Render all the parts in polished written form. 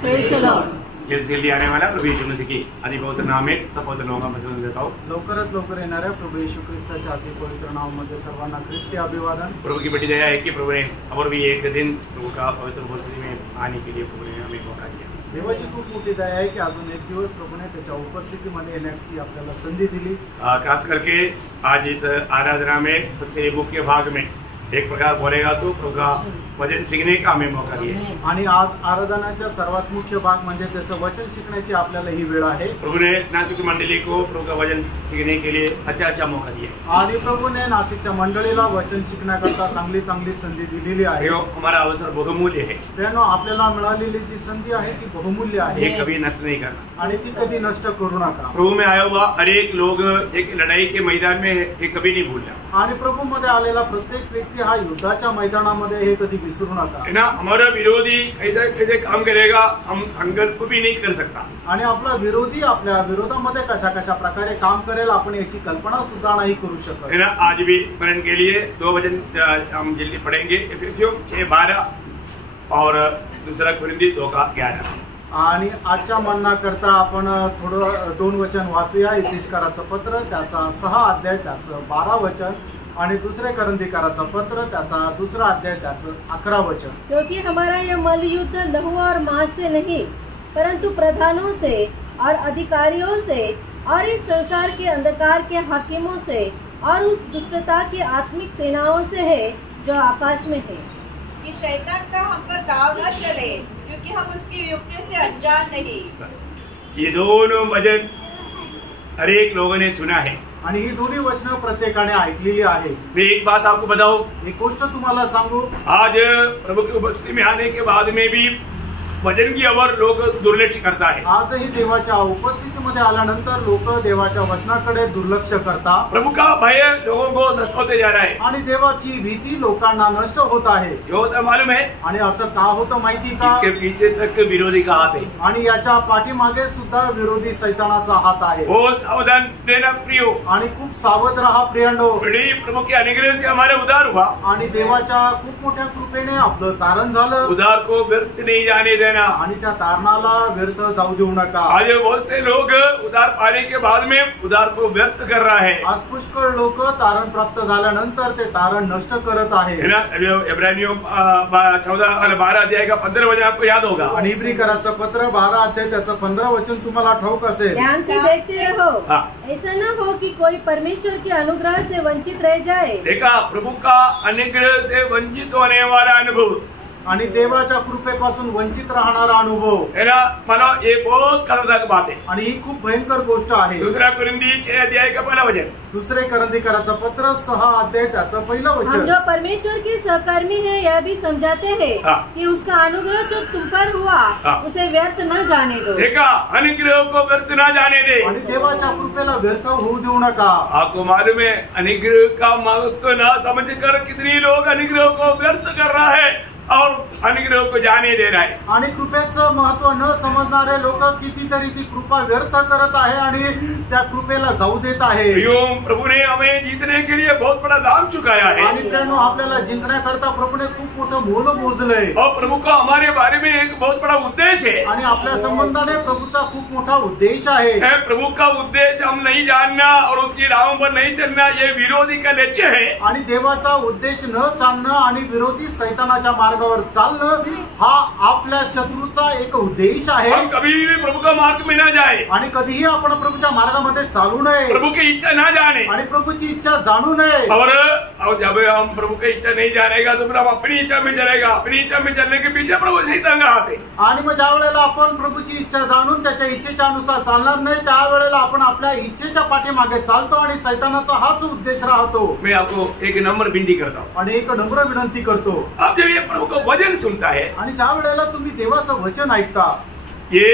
Praise the Lord. जल्दी आने वाला प्रभु यीशु मसीह की अति पवित्र नाम में सब पवित्र नामों का वचन देता हूँ। लवकरात लवकर येणाऱ्या प्रभू येशू ख्रिस्ताच्या अति पवित्र नावामध्ये सर्वांना ख्रिस्ती अभिवादन। प्रभु की बड़ी दया है कि प्रभु ने और भी एक दिन प्रभु का पवित्र उपस्थिति में आने के लिए प्रभु ने हमें मौका दिया। देवाची खूप मोठी दया आहे की अजून एक दिवस प्रभूने त्याच्या उपस्थितीमध्ये येण्याची आपल्याला संधी दिली। खास करके आज इस आराधना में सबसे मुख्य भाग में एक प्रकार बोलेगा तो प्रभु का वचन सीखने का हमें मौका दिया। आणि आज आराधनाचा सर्वात मुख्य भाग म्हणजे त्याचं वचन शिकण्याची आपल्याला ही वेळ आहे। प्रभु ने नासिक मंडली को प्रभु का वचन सीखने के लिए अच्छा मौका दिया आणि प्रभूने नाशिकच्या मंडळीला वचन शिकण्याकरता चांगली संधी दिलेली आहे। हमारा अवसर बहुमूल्य है। त्यानं आपल्याला मिळालेली जी संधी आहे ती बहुमूल्य आहे। ये कभी नष्ट नहीं करना आणि ती कधी नष्ट करू नका। प्रभु में आया हुआ हर एक लोग एक लड़ाई के मैदान में ये कभी नहीं भूलना। आणि प्रभू मध्ये आलेला प्रत्येक व्यक्ती हा युद्धाच्या मैदानामध्ये हे कधी विसरू नका। है ना, हमारा विरोधी कैसे काम करेगा हम संकल्प भी नहीं कर सकता। आणि आपला विरोधी आपल्या विरोधामध्ये कशा प्रकारे काम करेल आपण याची कल्पना सुद्धा नाही करू शकत। है ना, आज भी स्मरण के लिए दो वचन हम जल्दी पढ़ेंगे, इफिसियों 6:12 और दूसरा कुरिन्थी 2:11। आणि आजच्या म्हणण्याकरता आपण थोडं दोन वचन वाचूया। इफिसकाराचं पत्र त्याचा 6 अध्याय त्याचं 12 वचन आणि दूसरे करंथीकाराचं पत्र त्याचा 2 अध्याय त्याचं 11 वचन। क्योंकि हमारा यह मल युद्ध लहू और मांस से नहीं परंतु प्रधानों से और अधिकारियों से और इस संसार के अंधकार के हाकिमों से और उस दुष्टता की आत्मिक सेनाओं से है जो आकाश में है। कि शैतान का हम पर दाव न चले क्योंकि हम उसकी युक्ति से अनजान नहीं। ये दोनों वचन हर एक लोगों ने सुना है आणि ही दोन्ही वचनं प्रत्येकाने ऐकलेली आहे। मैं एक बात आपको बताऊं, एक गोष्ट तुम्हाला सांगू, आज प्रभु की उपस्थिति में आने के बाद में भी वचन की ओर लोग दुर्लक्ष करता है। आजही देवाच्या उपस्थितीमध्ये आल्यानंतर लोक देवाच्या वचनाकडे दुर्लक्ष करतात। प्रभु का भय लोगों को नष्ट होते जा रहा है आणि देवाची भीती लोकांना नष्ट होत आहे। जो होता मालूम है, आणि असं का होतं माहिती का? इसके पीछे तक विरोधी का हाथ है आणि याच्या पाठीमागे सुद्धा विरोधी सैतानाचा हात आहे। वो सावधान रहना प्रियो, आणि खूप सावध रहा प्रियंडो। बड़ी प्रभु के अनुग्रह से हमारे उद्धार हुआ आणि देवाच्या खूप मोठ्या कृपेने आपलं तारण झालं। उद्धार को व्यर्थ नहीं जाने देना आणि त्या तारणाला व्यर्थ जाऊ देऊ नका। आज बहुत से लोग उद्धार पाने के बाद में उद्धार को व्यर्थ कर रहा है। आज पुष्कळ लोक तारण प्राप्त झाल्यानंतर ते तारण नष्ट करत आहे। है ना, इब्रानियों 12 अध्याय का 15 वचन आपको याद होगा। आणि इब्रिकराचं पत्र 12 अध्याय त्याचं 15 वचन तुम्हाला ठाऊक असेल। ध्यान से देखते रहो, हाँ। ऐसा न हो कि कोई परमेश्वर के अनुग्रह से वंचित रह जाए। देखा, प्रभु का अनुग्रह से वंचित होने वाला अनुभव आणि देवाच्या कृपेपासून वंचित राहणारा अनुभव है ना, मानो ये बहुत खतरनाक बात है। आणि ही खूप भयंकर गोष्ट आहे। दूसरा कुरिन्थी 6 अध्याय का 1 वचन, दुसरे करंथीकाराचं पत्र 6 अध्याय त्याचं 1 हम वचन। जो परमेश्वर के सहकर्मी हैं यह भी समझाते हैं हाँ। कि उसका अनुग्रह जो तुम पर हुआ हाँ। उसे व्यर्थ न जाने दो। देखा, अनुग्रह को व्यर्थ ना जाने दे। आणि देवाच्या कृपेला व्यर्थ होऊ देऊ नका। आपको मालूम है, अनुग्रह का महत्व ना समझकर कितनी लोग अनुग्रह को व्यर्थ कर रहा है और अनुग्रह को जाने दे रहा है। आणि कृपेचं महत्व न समजणारे लोक कितीतरी ती कृपा व्यर्थ करत आहे आणि त्या कृपेला जाऊ देत आहे। प्रभु ने हमें जीतने के लिए बहुत बड़ा दाम चुकाया है आणि त्यानं आपल्याला जिंकण्याकरता प्रभूने खूप मोठं मोल मोजलंय। और प्रभु का हमारे बारे में एक बहुत बड़ा उद्देश्य है आणि आपल्या संबंधाने प्रभूचा खूप मोठा उद्देश आहे। प्रभु का उद्देश्य हम नहीं जानना और उसकी राहों पर नहीं चलना, ये विरोधी का लक्ष्य है। आणि देवाचा उद्देश न जाणणं आणि विरोधी सैतानाच्या मार्गावर चालणं हा आपल्या शत्रूचा एक उद्देश आहे। हम कभी भी प्रभु का मार्ग में न जाए आणि कधीही आपण प्रभूच्या मार्गामध्ये चालू नये, प्रभु की इच्छा न जाने आणि प्रभूची इच्छा जाणू नये। और जब हम प्रभु की इच्छा नहीं जानेगा तो फिर हम अपनी इच्छा में चलेगा। अपनी इच्छा में चलने के पीछे प्रभु शैतान का हाथ है। आणि मग ज्या वेळेला आपण प्रभूची इच्छा जाणून त्याच्या इच्छेच्या अनुसार चालणार नाही त्यावेळेला आपण आपल्या इच्छेच्या पाठीमागे चालतो आणि सैतानाचा हाच उद्देश राहतो। मैं आपको एक नम्र विनती करता हूँ, आणि एक नम्र विनंती करतो, अब जब ये प्रभु का वचन सुनता है, आणि ज्या वेळेला तुम्ही देवाचं वचन ऐकता ये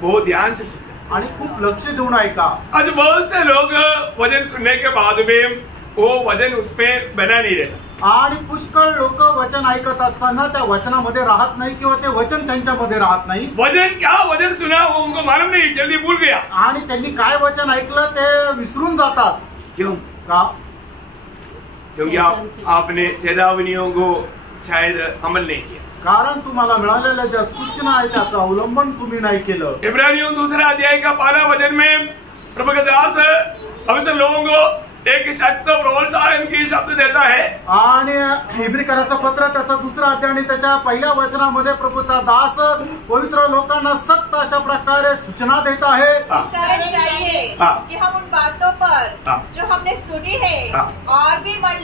बहुत ध्यान से सुनता आणि खूप लक्ष देऊन ऐका। आज बहुत से लोग वचन सुनने के बाद में वो वचन उसमें बना नहीं रहता। आणि पुष्कळ लोक वचन ऐकत असताना त्या वचनामध्ये राहत नाही किंवा ते वचन त्यांच्यामध्ये राहत नाही। वचन क्या वचन सुना वो उनको मालूम नहीं, जल्दी भूल गया। आणि त्यांनी काय वचन ऐकलं ते विसरून जातात। क्यों? का? क्योंकि आपने चेतावनियों को शायद अमल नहीं किया। कारण तुम्हाला मिळालेल्या ज्या सूचना आहे त्याचं अवलंबन तुम्ही नाही केलं. इब्रानियों 2 अध्याय का 12 वचन में प्रभु के दास पवित्र लोगों को एक शक्त प्रोत्साहन की शब्द देता है. आणि इब्रिकराचं पत्र त्याचा 2 अध्याय आणि त्याच्या पहिल्या वचनामध्ये प्रभूचा दास पवित्र लोकांना सक्त अशा प्रकारे सूचना देत आहे. इस कारण चाहिए कि हम उन बातों पर जो हमने सुनी है और भी मन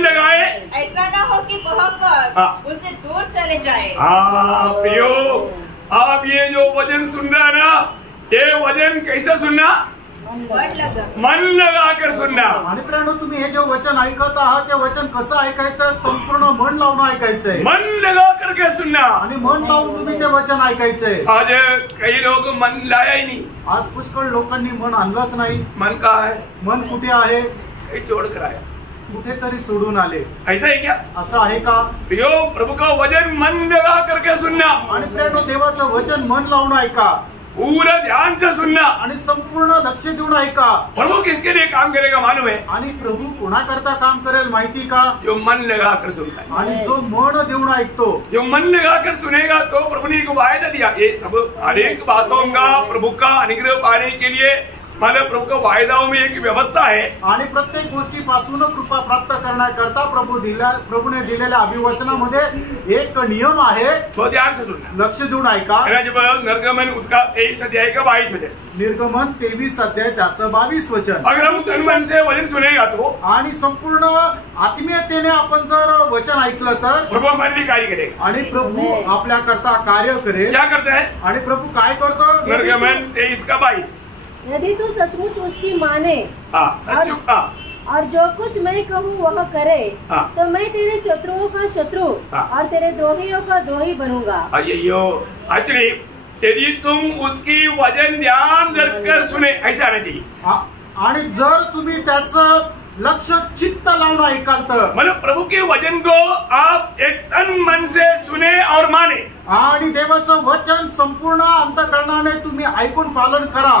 लगाए, ऐसा ना हो कि बहकर उनसे दूर चले जाए. प्रियो, आप ये जो वचन सुन रहे हैं ना, ये वचन कैसे सुनना? मन लगा कर सुनना. आणि प्रियांनो, तुम्ही हे जे वचन ऐकत आहात ते वचन कसं ऐकायचं? संपूर्ण मन लावून ऐकायचंय. मन लगा करके सुनना. आणि मन लावून तुम्ही ते वचन ऐकायचंय. आज काही लोक मन लाया ही नहीं. आज पुष्कळ लोकांनी मन आणलंच नाही. मन का है? मन कुठे आहे? काही छोड़ कर आया, कुठेतरी सोडून आले. ऐसा है क्या? असं आहे का? प्रियो, प्रभु का वचन मन लगा करके सुनना. आणि प्रियांनो, देवाचं वचन मन लावून ऐका, पूरा ध्यान से सुनना आणि संपूर्ण लक्ष देऊन ऐका. प्रभु किसके लिए काम करेगा मालूम है? आणि प्रभू कोणाकरता काम करेल माहिती का? जो मन लगा कर सुनता है. आणि जो मन देऊन ऐकतो, जो मन लगा कर सुनेगा, तो प्रभु ने एक वायदा दिया. ये सब अनेक बातों का प्रभु का अनुग्रह पाने के लिए मतलब प्रभु का वायदाओं में एक व्यवस्था है. आणि प्रत्येक गोष्टीपासून कृपा प्राप्त करण्याकरता प्रभूने दिलेल्या अभिवचनामध्ये एक नियम आहे. तो ध्यान से सुनना, लक्ष देऊन ऐका. जब निर्गमन उसका 23 अध्याय का 22 वचन, निर्गमन 23 अध्याय त्याचं 22 वचन. अगर हम तन मन से वचन सुनेगा तो, आणि संपूर्ण आत्मीयतेने आपण जर वचन ऐकलं तर प्रभु हमारे लिए कार्य करेगा. आणि प्रभू आपल्याकरता कार्य करेल. क्या करता है? आणि प्रभू काय करतो? निर्गमन 23 का 22, यदि तू सचमुच उसकी माने सचमुच और जो कुछ मैं कहूँ वह करे, तो मैं तेरे शत्रुओं का शत्रु और तेरे द्रोहियों का द्रोही बनूंगा. अय्यो, actually, यदि तुम उसकी वचन ध्यान रखकर सुने, ऐसा आना चाहिए. आणि जर तुम्ही त्याचं लक्ष चित्त लावून ऐकाल तर, मतलब प्रभु के वचन को आप एक तन मन से सुने और माने. आणि देवाचं वचन संपूर्ण अंतःकरणाने तुम्ही ऐकून पालन करा.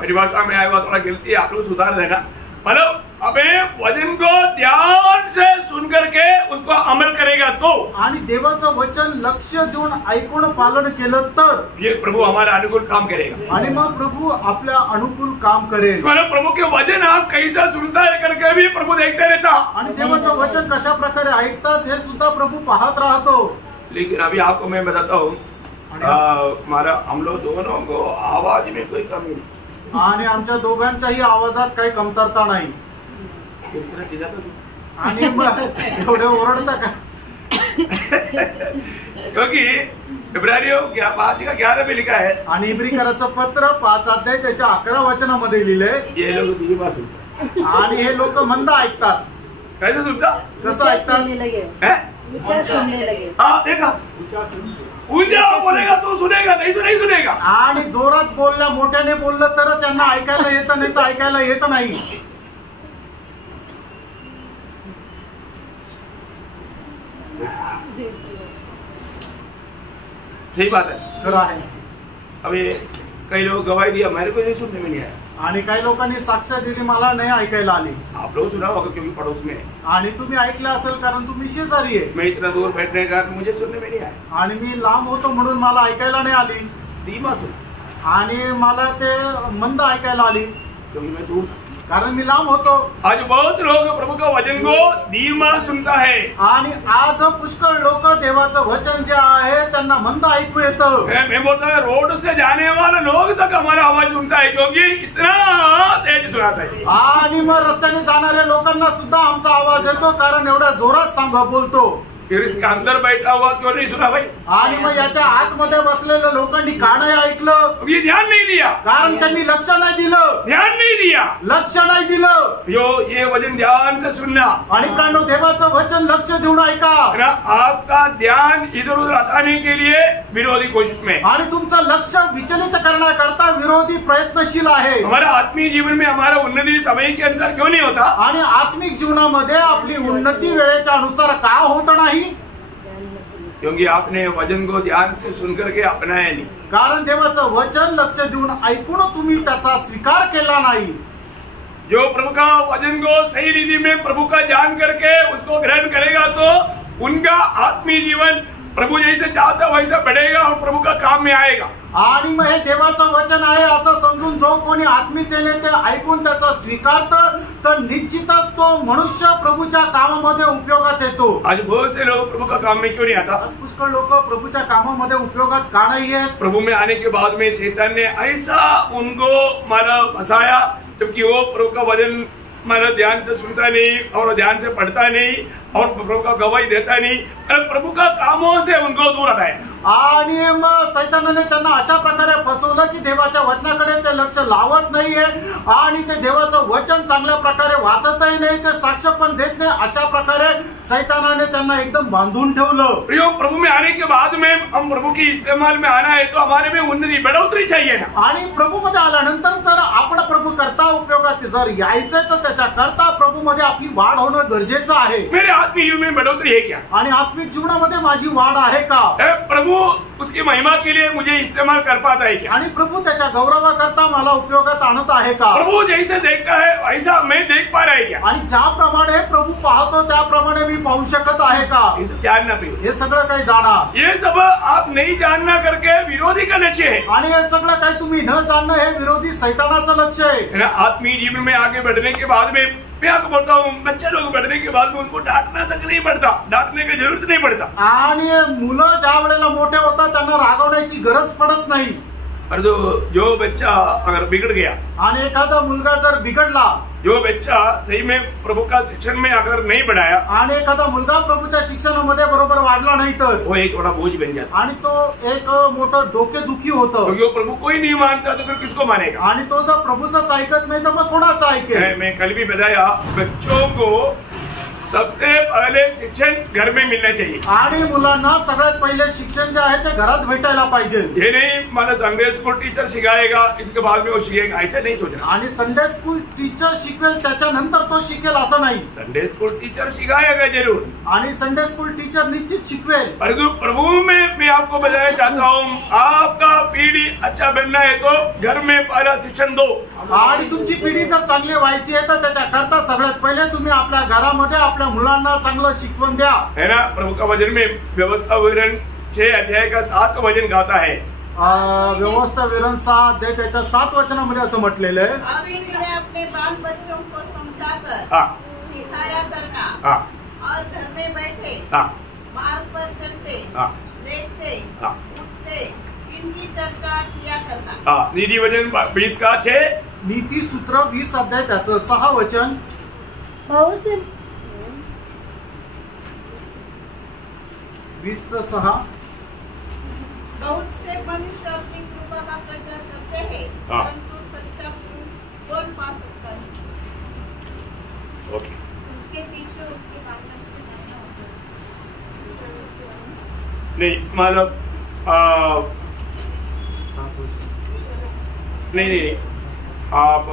परिभाषा में आया हुआ थोड़ा गिलती है, आप लोग सुधार देना. मतलब हमें वचन को ध्यान से सुन करके उसको अमल करेगा तो, आणि देवाचं वचन लक्ष देऊन ऐकून पालन केलं तर ये प्रभु हमारा अनुकूल काम करेगा. आणि मग प्रभु आपल्या अनुकूल काम करेल. मतलब प्रभु के वचन आप कैसा सुनता है करके भी प्रभु देखते रहता. आणि देवाचं वचन कशा प्रकारे ऐकतात हे सुद्धा प्रभू पाहत राहतो. लेकिन अभी आपको मैं बताता हूँ, हमारा हम लोग दोनों को आवाज में कोई कमी नहीं. आणि आमच्या दोघांच्याही आवाजात काही कमतरता नाही. आणि मग एवढे ओरडता का? क्योंकि इब्रानियों 5 का 11 में लिखा है. आणि इब्रिकराचं पत्र 5 अध्याय त्याच्या 11 वचनामध्ये लिहिलंय. ये लोग धीमा सुनते आणि हे लोक मंद ऐकतात. कैसे सुनता? कसं ऐकतात? सुनने लगे. हाँ, देखा, ऊंचा बोलेगा तो सुनेगा, नहीं तो नहीं सुनेगा. आणि जोरात बोलल्या, मोठ्याने बोललं तरच यांना ऐकायला येतं, नाही तर ऐकायला येत नाही. सही बात है. खरं आहे. अभी कई लोग गवाही दिया, मेरे को नहीं सुनने में नहीं आया. आणि काही लोकांनी साक्ष दिली, मला नाही ऐकायला आली. आप लोग सुना होगा क्योंकि पड़ोस में है. आणि तुम्ही ऐकलं असेल कारण तुम्ही शेजारी आहे. मैं इतना दूर बैठने के कारण मुझे सुनने में नहीं आया. आणि मी लांब होतो म्हणून मला ऐकायला नाही आली. धीमा सुन. आणि मला ते मंद ऐकायला आली क्योंकि मैं दूर था, कारण मी लांब होतो. आज बहुत लोग प्रभु का वचन को धीमा सुनता है. आणि आज पुष्कळ लोक देवाचं वचन जे आहे त्यांना मंद ऐकू येतं. मैं बोलता है, रोड से जाने वाले लोग तक हमारा आवाज सुनता है क्योंकि इतना तेज सुनाता है. आणि मग रस्त्याने जाणाऱ्या लोकांना सुद्धा आमचा आवाज येतो कारण एवढ्या जोरात बोलतो. फिर इसका अंदर बैठा हुआ क्यों नहीं सुना भाई? आणि मग याच्या आतमध्ये बसलेल्या लोकांनी का नाही ऐकलं? ये ध्यान नहीं दिया. कारण त्यांनी लक्ष नाही दिलं. ध्यान नहीं दिया. लक्ष नाही दिलं. ये वचन ध्यान से सुनना. आणि प्राणो, देवाचं वचन लक्ष देऊन ऐका. आपका ध्यान इधर उधर हटाने के लिए विरोधी कोशिश में. आणि तुमचं लक्ष विचलित करण्याकरता विरोधी प्रयत्नशील आहे. हमारा आत्मीय जीवन में हमारा उन्नति समय के अनुसार क्यों नहीं होता? आणि आत्मिक जीवनामध्ये आपली उन्नती वेळेच्या अनुसार का होत नाही? क्योंकि आपने वचन को ध्यान से सुन करके अपनाया नहीं. कारण देवाचं वचन लक्ष देऊन ऐकून तुम्ही त्याचा स्वीकार केला नाही. जो प्रभु का वचन को सही रीति में प्रभु का जान करके उसको ग्रहण करेगा तो उनका आत्मीय जीवन प्रभु जैसे चाहता वैसा बढ़ेगा और प्रभु का काम में आएगा। आणि मग हे देवाचं वचन आहे असं समजून जो कोणी आत्मीयतेने ते ऐकून त्याचा स्वीकारतं तर निश्चितच तो मनुष्य प्रभूच्या कामामध्ये उपयोगात येतो। आज बहुत से लोग प्रभु का काम में क्यों नहीं आता? पुष्कळ लोक प्रभूच्या कामामध्ये उपयोगात का नाही आहेत? प्रभु में आने के बाद में शैतान ने ऐसा उनको मारा फंसाया, जबकि वो प्रभु का वचन मारा ध्यान से सुनता नहीं और ध्यान से पढ़ता नहीं और प्रभु का गवाही देता नहीं, प्रभु का कामों से उनको दूर हटाया। आणि मग सैतानाने त्यांना अशा प्रकारे फसवलं की देवाच्या वचनाकडे ते लक्ष लावत नाहीये आणि ते देवाचं वचन चांगल्या प्रकारे वाचतही नाही, ते साक्ष पण देत नाही। अशा प्रकारे सैतानाने त्यांना एकदम बांधून ठेवलं। प्रियो, प्रभु में आने के बाद में हम प्रभु की इस्तेमाल में आना है तो हमारे में उन्नति बढ़ोतरी चाहिए ना। आणि प्रभू मध्ये आल्यानंतर जर आपण प्रभू करता उपयोगात जर यायचंय तर त्याच्या करता प्रभू मध्ये आपली वाढ होणं गरजेचं आहे। मेरे आत्मिक जीवन में बढ़ोतरी है क्या? आणि आत्मिक जीवनामध्ये माझी वाढ आहे का? प्रभु उसकी महिमा के लिए मुझे इस्तेमाल कर पाता है क्या? आणि प्रभु त्याच्या गौरवाकरता मला उपयोगात आणत आहे का? प्रभु जैसे देखता है वैसा मैं देख पा रहा है क्या? आणि ज्याप्रमाणे प्रभू पाहतो त्याप्रमाणे मी पाहू शकत आहे का? ये सब जानना प्रियो, हे सगळं काही जाणा। ये सब आप नहीं जानना करके विरोधी का लक्ष्य है। आणि हे सगळं काही तुम्ही न जाणणं हे विरोधी सैतानाचं लक्ष्य आहे। आत्मीय जीवन में आगे बढ़ने के बाद में मैं आपको बोलता हूँ, बच्चे लोग बढ़ने के बाद में उनको डांटना तक नहीं पड़ता, डांटने की जरूरत नहीं पड़ता। आणि मुलं ज्या वेळेला मोठे होतात त्यांना रागवण्याची गरज पडत नाही। और जो बच्चा अगर बिगड़ गया आणि एखादा मुलगा जर बिघडला, जो बच्चा सही में प्रभु का शिक्षण में अगर नहीं बढ़ाया आणि एखादा मुलगा प्रभूच्या शिक्षणामध्ये बरोबर वाढला नाही तर वो एक बड़ा बोझ बन जाता आणि तो एक मोठं डोकेदुखी होतं। क्योंकि वो प्रभु को ही नहीं मानता तो फिर किसको मानेगा? आणि तो जर प्रभूचंच ऐकत नाही तर मग कोणाचं ऐकेल? मैं कल भी बताया, बच्चों को सबसे पहले शिक्षण घर में मिलना चाहिए। आणि मुलांना सगळ्यात पहिले शिक्षण जे आहे ते घरात भेटायला पाहिजे। ये नहीं मला संडे स्कूल टीचर सिखाएगा इसके बाद में वो सीखेगा, ऐसा नहीं सोचना। आणि संडे स्कूल टीचर शिकवेल त्याच्यानंतर तो शिकेल असं नाही। संडे स्कूल टीचर सिखाएगा जरूर, आणि संडे स्कूल टीचर निश्चित शिकवेल। परंतु प्रभु में मैं आपको बताना चाहता हूँ, आपका पीढ़ी अच्छा बनना है तो घर में पहला शिक्षण दो। आणि तुमची पिढी जर चांगली व्हायची आहे तर त्याच्याकरता सगळ्यात पहिले तुम्ही आपल्या घरामध्ये आपल्या मुलांना चांगलं शिकवण द्या। है ना? प्रभु का वचन में व्यवस्था विवरण 6 अध्याय का 7 वचन गाता है। व्यवस्था विवरण 6 अध्याय त्याच्या 7 वचनामध्ये असं म्हटलेलं आहे, अपने बाल बच्चों को समझाकर सिखाया करना और घर में बैठे मार्ग पर चलते बैठते उठते इनकी चर्चा किया करना। नीति वचन 20 का 6, नीती सूत्र 20 अध्याय त्याचं 6 वचन। बहुत से 20:6 बहुत से मनुष्य अपनी कृपा का प्रचार करते हैं परंतु सच्चा कौन पा सकता है? उसके पीछे उसके पालन से नहीं मतलब नहीं आप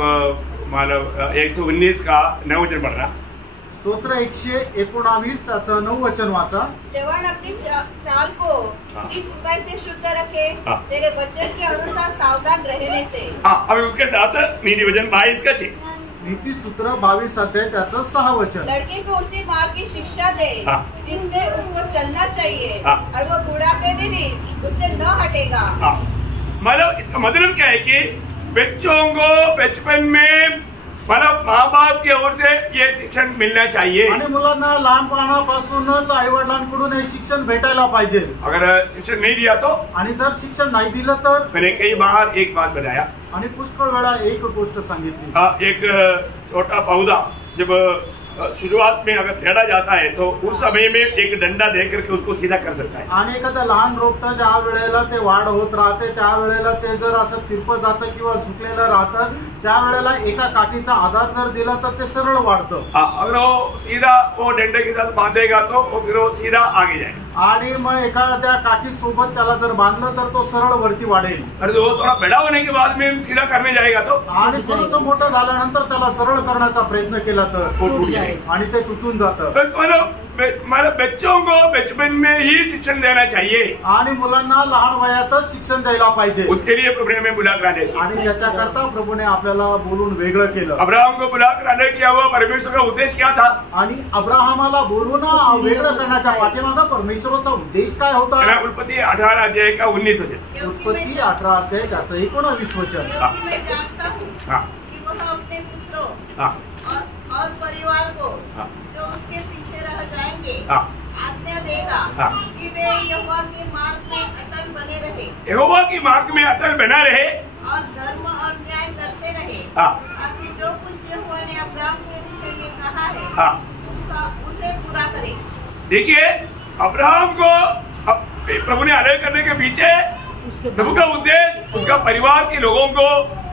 मतलब 119 का 9 वचन पढ़ना। स्तोत्र 119 त्याचं 9 वचन वाचा। जवान अपनी चाल को इस उपाय से शुद्ध रखे, तेरे वचन के अनुसार सावधान रहने से। अभी उसके साथ नीति वचन 22 का 6, नीति सूत्र 22 अध्याय त्याचं 6 वचन। लड़के को उसी मार्ग की शिक्षा दे जिसमें उसको चलना चाहिए और वो बुढ़ापे में भी उससे न हटेगा। मतलब इसका मतलब क्या है कि बच्चों को बचपन में मतलब माँ बाप की ओर से ये शिक्षण मिलना चाहिए। आणि मुलांना लहानपणापासूनच आई वडिलांकडून हे शिक्षण भेटायला पाहिजे। अगर शिक्षण नहीं दिया तो, आणि जर शिक्षण नाही दिलं तर, मैंने कई बार एक बात बताया आणि पुष्कळ वेळा एक गोष्ट सांगितली। एक छोटा पौधा जब शुरुआत में अगर टेढ़ा जाता है तो उस समय में एक डंडा दे करके उसको सीधा कर सकता है। आणि एखादा लहान रोपटं ज्या वेळेला ते वाढ होत राहते त्यावेळेला ते जर असं तिरपं जातं किंवा झुकलेलं राहतं त्यावेळेला एका काठीचा आधार जर दिला तर ते सरळ वाढतं। अगर वो सीधा वो डंडे के साथ बांधेगा तो फिर वो सीधा आगे जाएगा। आणि मग एखाद्या काठी सोबत त्याला जर बांधलं तर तो सरळ वरती वाढेल। अरे वो थोड़ा बड़ा होने के बाद में सीधा करने जाएगा तो, आणि थोडंसं मोठं झाल्यानंतर त्याला सरळ करण्याचा प्रयत्न केला तर आणि ते तुटून जातं। बच्चों को बचपन में ही शिक्षण देना चाहिए आणि मुलांना लहान वयातच शिक्षण द्यायला पाहिजे. उसके लिए प्रभु ने हमें बुलाकर आने दिया आणि याच्याकरता प्रभूने आपल्याला बोलून वेगळं केलं. अब्राहम को बुलाकर आने किया हुआ परमेश्वर का उद्देश्य क्या था? आणि अब्राहमाला बोलून वेगळं करण्याच्या पाठीमागे परमेश्वराचा उद्देश काय होता? उत्पत्ति 18 अध्याय का 19 वचन. उत्पत्ति 18 अध्याय त्याचं 19 वचन. अपने पुत्रों और परिवार को जो उसके पीछे रह जाएंगे आज्ञा देगा कि वे यहोवा के मार्ग में अटल बने रहे. यहोवा की मार्ग में अटल बना रहे और धर्म और न्याय करते रहे. ताकि जो कुछ यहोवा ने अब्राहम के विषय में कहा है उसे पूरा करे. देखिए, अब्राहम को प्रभु ने आदेश करने के पीछे प्रभु का उद्देश्य उसका परिवार के लोगों को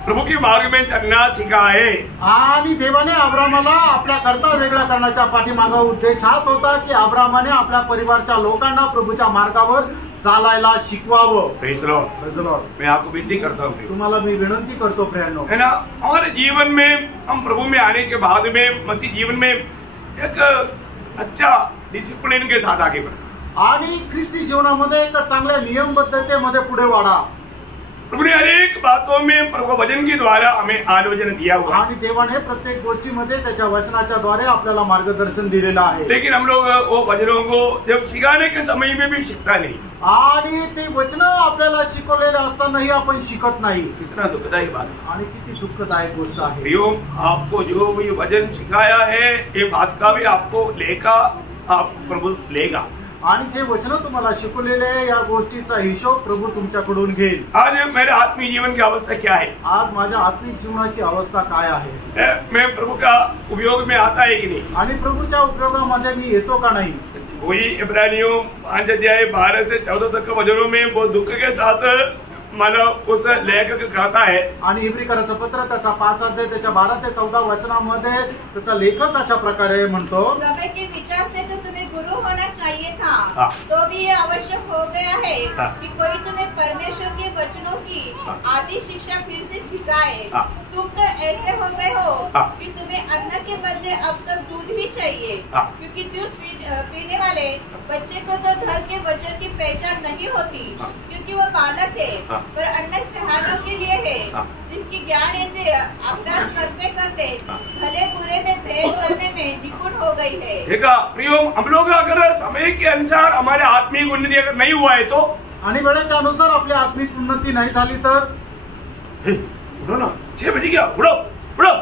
प्रभु के मार्ग में चलना सिखाए. आणि देवाने अब्राहमाला आपल्या करता वेगळा करण्याच्या पाठीमागे उद्देश हाच होता की अब्राहमाने आपल्या परिवारच्या लोकांना प्रभूच्या मार्गावर चालायला शिकवावं. Praise Lord. मैं आपको विनती करता हूँ, तुम्हाला मी विनंती करतो प्रियांनो, है ना, हमारे जीवन में हम प्रभु में आने के बाद में मसीह जीवन में एक अच्छा डिसिप्लिन के साथ आगे बढ़े आणि ख्रिस्ती जीवनामध्ये एक चांगल्या नियमबद्धतेमध्ये पुढे वाढा. प्रभु ने अनेक बातों में प्रभु वचन के द्वारा हमें आलोचन दिया हुआ आणि देवाने प्रत्येक गोष्टीमध्ये त्याच्या वचनाच्या द्वारे आपल्याला मार्गदर्शन दिलेलं आहे. लेकिन हम लोग वो वचनों को जब सिखाने के समय में भी शिकता नहीं आणि ते वचन आपल्याला शिकवलेले असतानाही आपण शिकत नाही. कितना दुखदायी बात आणि किती दुःखदायक गोष्ट आहे. प्रियो, आपको जो भी वचन सिखाया है ये बात का भी आपको लेखा आप प्रभु लेगा. आणि जे वचन तुम्हाला शिकवलेले या गोष्टीचा हिशोब प्रभू तुमच्याकडून घेईल. आज मेरे आत्मिक जीवन की अवस्था क्या है? आज माझ्या आत्मिक जीवनाची अवस्था काय आहे? मैं प्रभु का उपयोग में आता है की नहीं? आणि प्रभूच्या उपयोगामध्ये मी येतो का नाही? वही इब्रानियों 5 अध्याय 12 से 14 तक के वचनों में बहुत दुख के साथ मला उस लेखक कहता है. आणि इब्रिकराचं पत्र त्याचा 5 अध्याय त्याच्या 12 ते 14 वचनामध्ये त्याचा लेखक अशा प्रकारे म्हणतो, समय के विचार से तो तुम्हें गुरु होना चाहिए था, तो भी ये आवश्यक हो गया है कि कोई तुम्हें परमेश्वर के वचनों की आदि शिक्षा फिर से सिखाए. तुम तो ऐसे हो गए हो कि तुम्हें अन्न के बदले अब तक दूध ही चाहिए, क्योंकि दूध पीने वाले बच्चे को तो धर्म के वचन की पहचान नहीं होती, क्योंकि वो बालक है, पर अन्न सिखाने के लिए है, जिनकी ज्ञान इंद्रिय अभ्यास करते करते भले बुरे में भेद करने में निपुण हो गई है. ठीक है प्रियो, हम लोग अगर समय के अनुसार हमारे आत्मिक उन्नति अगर नहीं हुआ है तो, आणि वेळेच्या अनुसार आपली आत्मिक उन्नती नाही झाली तर, उठो ना, 6 बजे क्या, उठो उठो.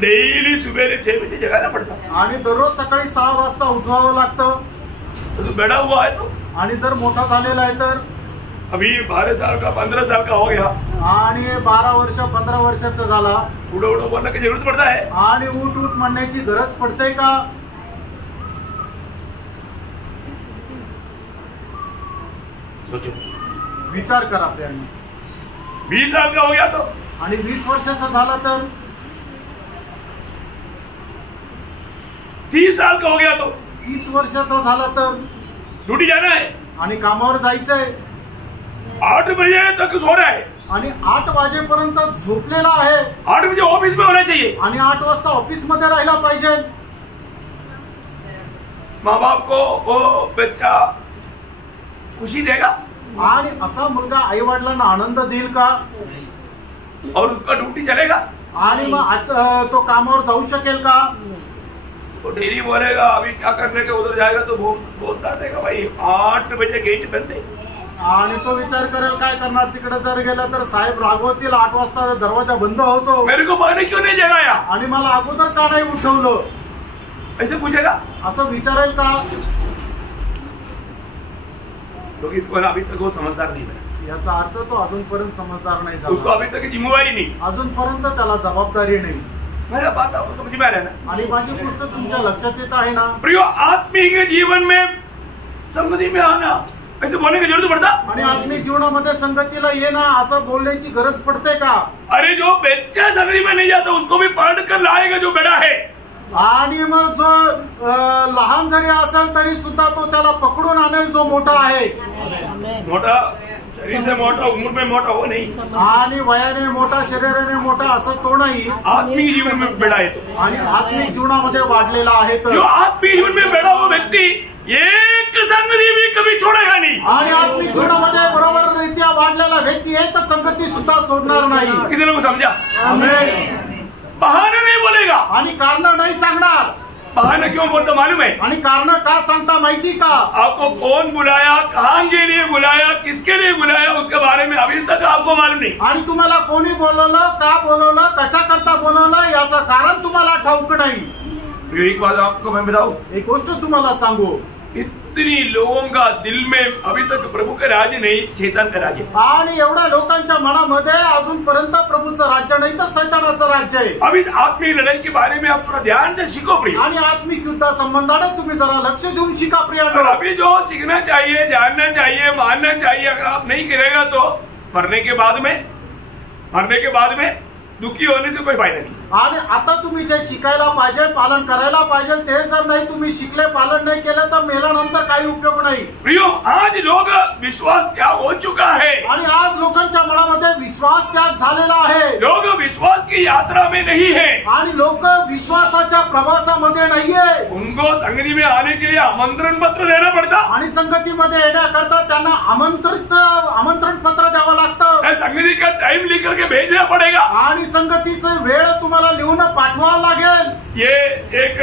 डेली सुबह 6 बजे जगाना पड़ता. आणि दररोज सकाळी 6 वाजता उठवावं लागतं. तो बैठा हुआ है तो, आणि जर मोठा झालेला आहे तर, अभी 12 साल का 15 साल का हो गया आणि 12 वर्ष 15 वर्षाचा झाला, उठो उठो बोलने की जरूरत पड़ता है. आणि उठ उठ म्हणण्याची गरज पडते का? सोचो, विचार करा प्रियांनो. 20 साल का हो गया तो, आणि 20 वर्षाचा झाला तर, 30 साल का हो गया तो, 30 वर्षाचा झाला तर, ड्यूटी जाना है आणि कामावर जायचंय, 8 बजे तक सो रहा है आणि 8 वाजेपर्यंत झोपलेला आहे, 8 बजे ऑफिस में होना चाहिए, आणि 8 वाजता ऑफिस मध्ये राहिला पाहिजे. माँ बाप को वो बच्चा खुशी देगा? आणि असा मुलगा आई वडिलांना आनंद देईल का? और उसका ड्यूटी चलेगा? आणि मग तो कामावर जाऊ शकेल का? वो डेली बोलेगा अभी क्या करने के, उधर जाएगा तो बोलता रहेगा भाई 8 बजे गेट बंद है. आणि तो विचार करेल काय करणार, तिकडे जर गेला तर साहेब रागवतील, 8 वाजता दरवाजा बंद होतो, मेरे को पहले क्यों नहीं जगाया, आणि मला अगोदर का नाही उठवलं, ऐसे पूछेगा? असं विचारेल का? क्योंकि इसको अभी तक वो समझदार नहीं बना. याचा अर्थ तो अजूनपर्यंत समजदार नाही उसको झाला, अभी तक जिम्मेवारी नहीं, अजूनपर्यंत त्याला जबाबदारी नाही. मेरा बात आपको समझ में आ रहा है ना? आणि माझी गोष्ट तुमच्या लक्षात येत आहे ना? प्रियो, आत्मिक जीवन में संगति में आना ऐसे बोलने की जरूरत पड़ता? आणि आत्मिक जीवनामध्ये संगतीला ये ना असं बोलण्याची गरज पडते का? अरे जो बच्चा संगति में नहीं जाता उसको भी पढ़ कर लाएगा जो बड़ा है. आणि मग जो लहान जरी असेल तरी सुद्धा तो त्याला पकडून आणेल जो मोठा आहे. मोठा शरीर से मोठा, उम्र में मोठा हो नहीं, आणि वयाने मोठा शरीराने मोठा असं तो नाही. आत्मिक जीवन में बेड़ा है तो, आणि आत्मिक जीवनामध्ये वाढलेला आहे. तर जो आत्मिक जीवन में बेड़ा वो व्यक्ति एक संगति भी कभी छोड़ेगा नहीं. आणि आत्मिक जीवनामध्ये बरोबर रीत्या वाढलेला व्यक्ती एक संगती सुद्धा सोडणार नाही. किती लोग समझा? आमेन. बहाना नहीं बोलेगा. आणि कारण नाही सांगणार. बहाना क्यों बोलता मालूम है? आणि कारण का सांगता माहिती का? आपको कौन बुलाया, कहाँ के लिए बुलाया, किसके लिए बुलाया, उसके बारे में अभी तक आपको मालूम नहीं. आणि तुम्हाला कोणी बोलवलं, का बोलवलं, कशा करता बोलवलं याचं कारण तुम्हाला ठाऊक नाही. एक बात आपको मैं बताऊं, एक गोष्ट तुम्हाला सांगू. इतनी लोगों का दिल में अभी तक प्रभु का राज्य नहीं, शैतान का राज्य. आणि एवढ्या लोकांच्या मनामध्ये अजूनपर्यंत प्रभूचं राज्य नाही तर सैतानाचं राज्य आहे. अभी आत्मिक लड़ाई के बारे में आप थोड़ा ध्यान से सीखो प्रिय. आणि आत्मिक युद्धा संबंधाने तुम्ही जरा लक्ष देऊन शिका प्रियांनो. और अभी जो सीखना चाहिए, जानना चाहिए, मानना चाहिए, अगर आप नहीं करेगा तो मरने के बाद में दुखी होने से कोई फायदा नहीं. आणि आता तुम्ही जे शिकायला पाहिजे, पालन करायला पाहिजे, ते जर नाही तुम्ही शिकले, पालन नाही केलं तर मेल्यानंतर काही उपयोग नाही. प्रियो, आज लोग विश्वास त्याग हो चुका है. आणि आज लोकांच्या मनामध्ये विश्वास त्याग झालेला आहे. लोग विश्वास की यात्रा में नहीं है. आणि लोक विश्वासाच्या प्रवासामध्ये नाहीये. उनको संगति में आने के लिए आमंत्रण पत्र देना पड़ता. आणि संगतीमध्ये येण्याकरता त्यांना आमंत्रण पत्र द्यावं लागतं. संगति का टाइम लेकर के भेजना पड़ेगा. आणि संगतीचं वेळ तुम्हाला लिहून पाठवावं लागेल. ये एक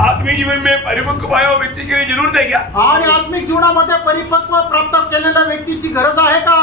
आत्मिक जीवन में परिपक्व आया व्यक्ति के लिए जरूरत है क्या? आणि आत्मिक जीवनामध्ये परिपक्व प्राप्त केलेल्या व्यक्तीची गरज आहे का?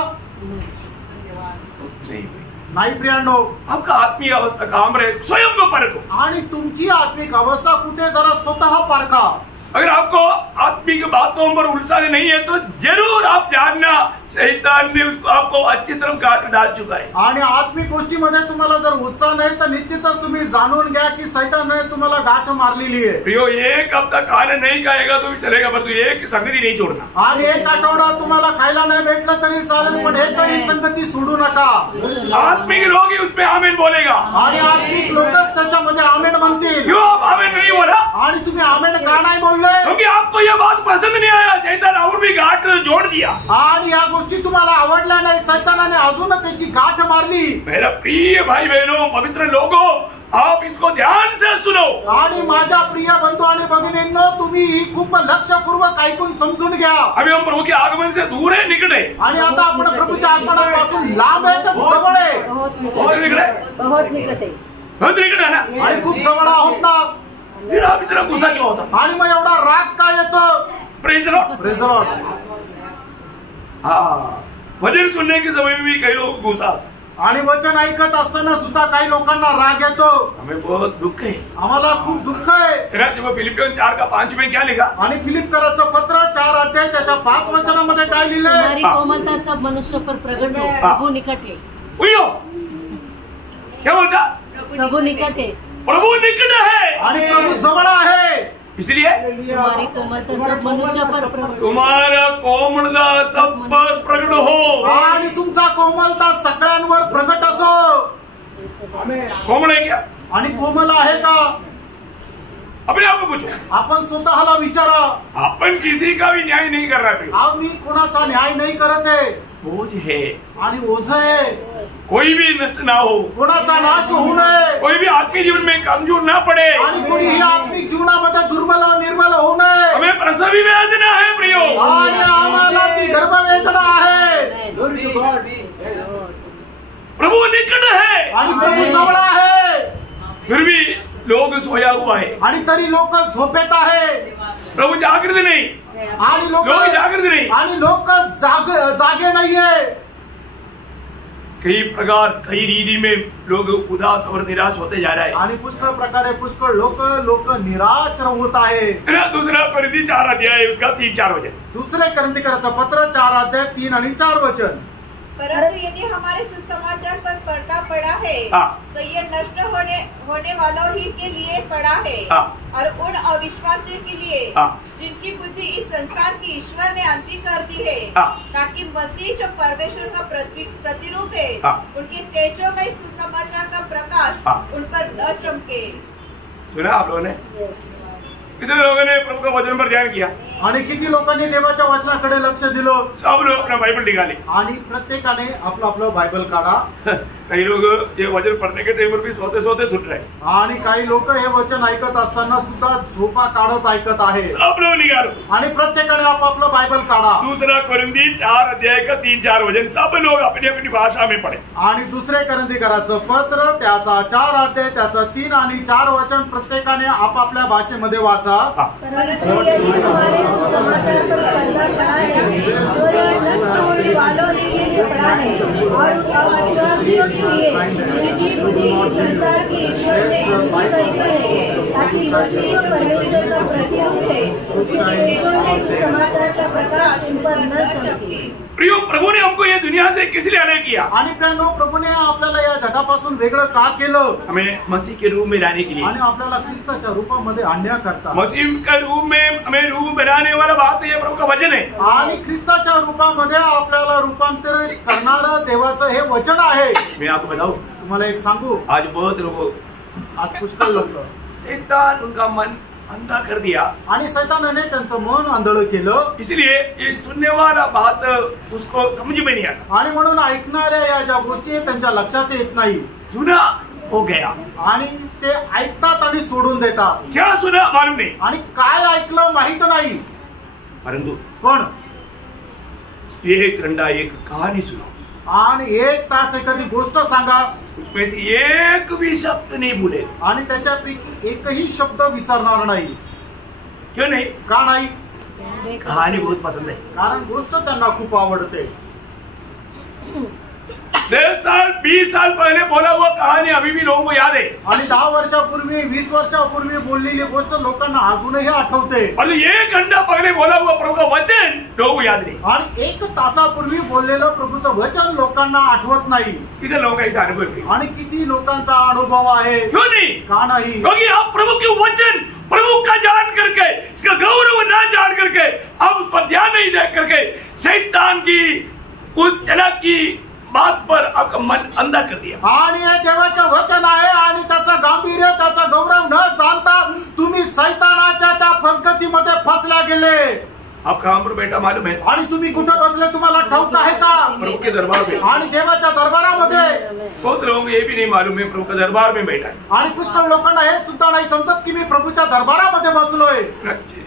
नाही प्रियांनो. आपका आत्मिक अवस्था काम रहे, स्वयं को परखो. आणि तुमची आत्मिक अवस्था कुठे जरा स्वतः पारखा. अगर आपको आत्मिक बातों पर उलझन नहीं है तो जरूर आप जानना शैतान ने उसको आपको अच्छी तरह काट डाल चुका है. आणि आत्मिक गोष्टीमध्ये तुम्हाला जर उत्साह नाही तर निश्चितच तुम्ही जाणून घ्या की सैतानाने तुम्हाला गाठ मारलेली आहे. प्रियो, एक हफ्ता खाना नहीं खाएगा तो भी चलेगा, पर तू एक संगति नहीं छोड़ना. आणि एक आठवडा तुम्हाला खायला नाही भेटलं तरी चालेल, पण एकही संगती सोडू नका. आत्मिक लोग ही उसमें आमीन बोलेगा. आणि आत्मिक लोक त्याच्यामध्ये आमेन म्हणतील. क्यों आप आमीन नहीं बोला? आणि तुम्ही आमेन का नाही बोलले? क्योंकि आपको यह बात पसंद नहीं आया, शैतान और भी गांठ जोड़ दिया. आणि या गोष्टी तुम्हाला आवडल्या नाही, सैतानाने अजून त्याची गाठ मारली. मेरा प्रिय भाई बहनों, पवित्र लोगों, आप इसको ध्यान से सुनो. आणि माझ्या प्रिय बंधू आणि भगिनींनो, तुम्ही ही खूप लक्षपूर्वक ऐकून समजून घ्या. अभी हम प्रभु के आगमन से दूर है, निकट है. आणि आता आपण प्रभूच्या आगमनापासून लांब आहे तर जवळ आहे? बहुत निकट है. बहुत निकट आहे. बहुत निकट है ना. आणि खूप जवळ आहोत ना. फिर आप इतना गुस्सा क्यों होता? आणि मग एवढा राग का येतो? Praise the Lord. Praise the Lord. हाँ, वचन सुनने के समय में भी कई लोग गुस्सा. आणि वचन ऐकत असताना सुद्धा काही लोकांना राग येतो. हमें बहुत दुख है. आम्हाला खूप दुःख आहे. जब फिलिपियन 4:5 में क्या लिखा? आणि फिलिपकराचं पत्र 4 अध्याय त्याच्या 5 वचनामध्ये काय लिहिलंय? हमारी कोमलता सब मनुष्य पर प्रकट हो, प्रभु निकट है. क्या बोलता? प्रभु निकट है. प्रभु निकट है. आणि प्रभू जवळ आहे. इसलिए हमारी कोमलता सब मनुष्य पर प्रकट. तुम्हारा कोमलता सब पर प्रकट हो. आणि तुमचा कोमलता सगळ्यांवर प्रकट असो. कोमल है क्या? आणि कोमल आहे का? अपने आप को पूछो. आपण स्वतःला विचारा. अपन किसी का भी न्याय नहीं कर रहा. आम्ही कोणाचा न्याय नाही करत आहे. बोझ है. आणि ओझ आहे. कोई भी नष्ट ना हो. कोणाचा नाश होऊ नये. कोई भी आत्मिक जीवन में कमजोर ना पड़े. आणि कोणीही आत्मिक जीवनामध्ये दुर्बल निर्बल होऊ नये. हमें प्रसवी वेदना है प्रियो. आणि आम्हाला ती गर्भवेदना आहे. प्रभु निकट है. आणि प्रभू जवळ आहे. फिर भी लोग सोया हुआ है. आणि तरी लोक झोपेत आहे. प्रभु जागृत नहीं. आणि लोक जागृत नहीं. आणि लोक जागे नाहीये. कई प्रकार कई रीति में लोग उदास और निराश होते जा रहे हैं. आणि पुष्कळ प्रकारे पुष्कळ लोक निराश होत आहे. दूसरा कोरिन्थी 4 अध्याय उसका 3-4 वचन. दुसरे कोरिन्थीकराचं पत्र 4 अध्याय 3 आणि 4 वचन. परंतु यदि हमारे सुसमाचार पर पर्दा पड़ा है तो ये नष्ट होने वालों ही के लिए पड़ा है और उन अविश्वासियों के लिए जिनकी बुद्धि इस संसार की ईश्वर ने अंधी कर दी है, ताकि मसीह जो परमेश्वर का प्रतिरूप है उनके तेजोमय सुसमाचार का प्रकाश उन पर न चमके. सुना आप लोगों ने? कितने लोगों ने प्रभु का वचन पर ध्यान किया? आणि किती लोकांनी देवाच्या वचनाकडे लक्ष दिलं? सब लोग अपना बाइबल निकाले आणि प्रत्येकाने आपलं आपलं बायबल काढा. काही लोग ये वचन पढ़ने के टाइम पर भी सोते सोते सुन रहे. आणि काही लोक हे वचन ऐकत असताना सुद्धा झोपा काढत ऐकत आहे. सब लोग निकालो. आणि प्रत्येकाने आपापलं बायबल काढा. दूसरा कोरिंथी 4 अध्याय का 3-4 वचन सब लोग अपनी अपनी भाषा में पढ़े. आणि दुसरे कोरिंथीकराचं पत्र त्याचा 4 अध्याय त्याचं 3 आणि 4 वचन प्रत्येकाने आपापल्या भाषेमध्ये वाचा. परंतु यदि तुम्हारे समाचार पर पल्ला पड़ा है जो ये नष्ट होने वालों के लिए पड़ा है और अविश्वासियों के लिए झूठी बुद्धि इस संसार के ईश्वर ने बनाई है ताकि मसीह परमेश्वर का प्रतिरूप है उसके वेदों में समाचार का प्रकाश उन पर न चमके. प्रियो, प्रभु ने हमको ये दुनिया से किस लिए अलग किया? आणि प्रियानो, प्रभूने आपल्याला या जगापासून वेगळं का केलं? हमें मसीह के रूप में लाने के लिए. आणि आपल्याला ख्रिस्ताच्या रूपामध्ये आणण्याकरता. मसीह का रूप में हमें रूप बनाने वाला बात ये प्रभु का वचन है. आणि ख्रिस्ताच्या रूपामध्ये आपल्याला रूपांतरित करणारं देवाचं हे वचन आहे. मैं आपको बताऊं, तुम्हाला एक सांगू, आज बहुत लोग, आज पुष्कळ लोक शैतान उनका मन अंधा कर दिया आणि शैतानाने त्यांचं मन आंधळ केलं. इसलिए ये सुनने वाला बात उसको समझ में नहीं आता. आणि म्हणून ऐकणाऱ्या या ज्या गोष्टी आहेत त्यांच्या लक्षात येत नाही. सुना हो गया आणि ते ऐकतात आणि सोडून देतात. क्या सुना मालूम नहीं आणि काय ऐकलं माहित नाही. परंतु पण एक घंटा एक कहानी सुनो आणि 1 तास एखादी गोष्ट सांगा, उसमें से एक भी शब्द नहीं भूले. आणि त्याच्यापैकी एकही शब्द विसरणार नाही. क्यों नहीं? का नाही? कहानी बहुत पसंद है. कारण गोष्ट त्यांना खूप आवडते. 10 साल 20 साल पहले बोला हुआ कहानी अभी भी लोगों को याद है. आणि 10 वर्षापूर्वी 20 वर्षापूर्वी बोललेली गोष्ट लोकांना अजूनही आठवते. और 1 घंटा पहले बोला हुआ प्रभु का वचन लोगों को याद नहीं. आणि 1 तासापूर्वी बोललेलं प्रभूचं वचन लोकांना आठवत नाही. कितने लोग ऐसा अनुभव किए? आणि किती लोकांचा अनुभव आहे? क्यों नहीं? का नाही? क्योंकि आप प्रभु के वचन प्रभु का जान करके, इसका गौरव ना जान करके, आप उस पर ध्यान नहीं दे करके शैतान की उस चला की बात पर आपका मन अंधा कर दिया. आणि हे देवाचं वचन आहे आणि त्याचं गांभीर्य त्याचा गौरव न जाणता तुम्ही सैतानाच्या त्या फसगतीमध्ये फसल्या गेले. आप कहां पर बैठा मालूम है? आणि तुम्ही कुठं बसले तुम्हाला ठाऊक आहे का? प्रभु के दरबार में. आणि देवाच्या दरबारामध्ये. बहुत लोगों को ये भी नहीं मालूम है प्रभु के दरबार में बैठा है. आणि पुष्कळ लोकांना हे सुद्धा नाही समजत की मी प्रभूच्या दरबारामध्ये बसलोय.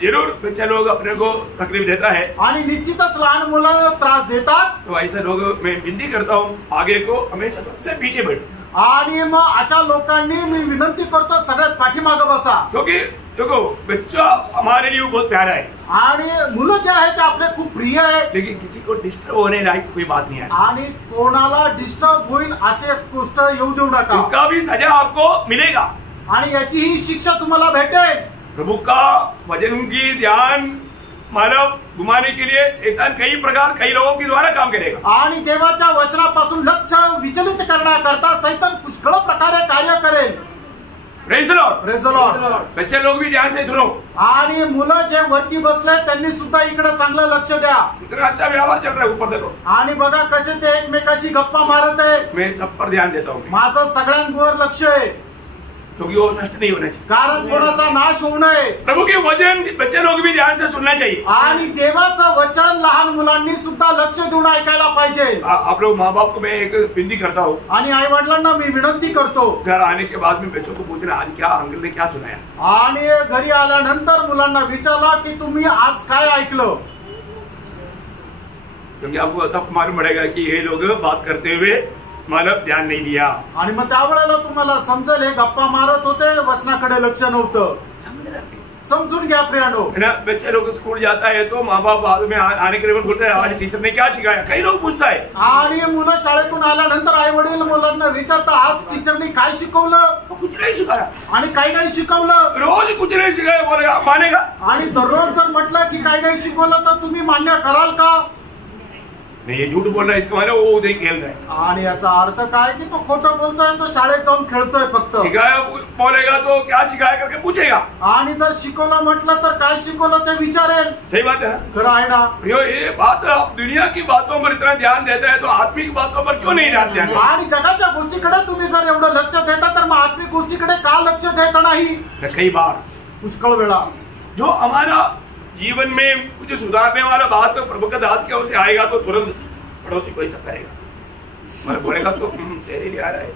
जरूर बच्चा लोग अपने को तकलीफ देता है आणि निश्चितच लहान मुलं त्रास देतात. तो ऐसे लोग मैं विनती करता हूँ आगे को हमेशा सबसे पीछे बैठो. आणि मग अशा लोकांनी मी विनंती करतो सगळ्यात पाठीमागे बसा. क्योंकि देखो बच्चा हमारे लिए बहुत प्यारा है. आणि मुलं जे आहे ते आपले खूप प्रिय आहे. लेकिन किसी को डिस्टर्ब होने लायक कोई बात नहीं है. आणि कोणाला डिस्टर्ब होईल अशी गोष्ट येऊ देऊ नका. इसका भी सजा आपको मिलेगा. आणि याची ही शिक्षा तुम्हाला भेटेल. प्रभु का वचन की ध्यान मानव घुमाने के लिए शैतान कई प्रकार कई लोगों के द्वारा काम करेगा. आणि देवाच्या वचनापासून लक्ष विचलित करण्याकरता सैतान पुष्कळ प्रकारे कार्य करेल. Praise the Lord. Praise the Lord. बच्चे लोग भी ध्यान से सुनो. आणि मुलं जे वरती बसले त्यांनी सुद्धा इकडे चांगलं लक्ष द्या. इतना अच्छा व्यवहार चल रहा है ऊपर देखो. आणि बघा कसे ते एकमेकाशी गप्पा मारत आहे. मैं सब पर ध्यान देता हूँ माझं सगळ्यांवर लक्ष आहे. क्योंकि वो नष्ट नहीं होना चाहिए. कारण कोणाचा नाश होऊ नये. प्रभु के वचन बच्चे लोग भी ध्यान से सुनना चाहिए. आणि देवाचं वचन लहान मुलांनी सुद्धा लक्ष देऊन ऐकायला पाहिजे. आप लोग माँ बाप को मैं एक विनती करता हूँ. आणि आई वडिलांना मी विनंती करतो घर आने के बाद में बच्चों को पूछना आज क्या अंकल ने क्या सुनाया. आणि घरी आल्यानंतर मुलांना विचारला की तुम्ही आज काय ऐकलं. क्योंकि आपको तब मालूम पड़ेगा कि ये लोग बात करते हुए मानव ध्यान नहीं दिया. आणि मग त्यावेळेला तुम्हाला समजेल हे गप्पा मारत होते वचनाकडे लक्ष नव्हतं. समजून घ्या प्रियानो. बच्चे लोग स्कूल जाता है तो माँ बाप बाद में आने के लिए बोलते हैं आज टीचर ने क्या सिखाया. कई लोग पूछता है. आणि मुलं शाळेतून आल्यानंतर आई वडील मुलांना विचारता आज टीचरने काय शिकवलं. कुछ नहीं सिखाया. आणि काही नाही शिकवलं. रोज कुछ नहीं सिखाया बोलेगा मानेगा. आणि दररोज जर म्हटलं की काही नाही शिकवलं तर तुम्ही मान्य कराल का. नहीं ये झूठ बोल रहा है, इसका मतलब वो उधर खेल रहा है। आणि याचा अर्थ काय की तो खोटं बोलतोय, तो शाळेत जाऊन खेळतोय फक्त। सिखाया बोलेगा तो क्या सिखाया करके पूछेगा, आणि जर शिकवलं म्हटलं तर काय शिकवलं ते विचारेल। सही बात है, खरं आहे ना? ये बात आप दुनिया की बातों पर इतना ध्यान देता है तो आत्मिक बातों पर क्यों नहीं ध्यान देते? आणि जगाच्या गोष्टीकडे तुम्ही जर एवढं लक्ष देता तर मग आत्मिक गोष्टीकडे का लक्ष देता नाही? कई बार पुष्कळ वेळा जो हमारा जीवन में कुछ सुधारने वाला बात तो प्रभु का दास की ओर से आएगा तो तुरंत पड़ोसी को ऐसा करेगा, मैं बोलेगा तो तेरे लिए आ रहा है,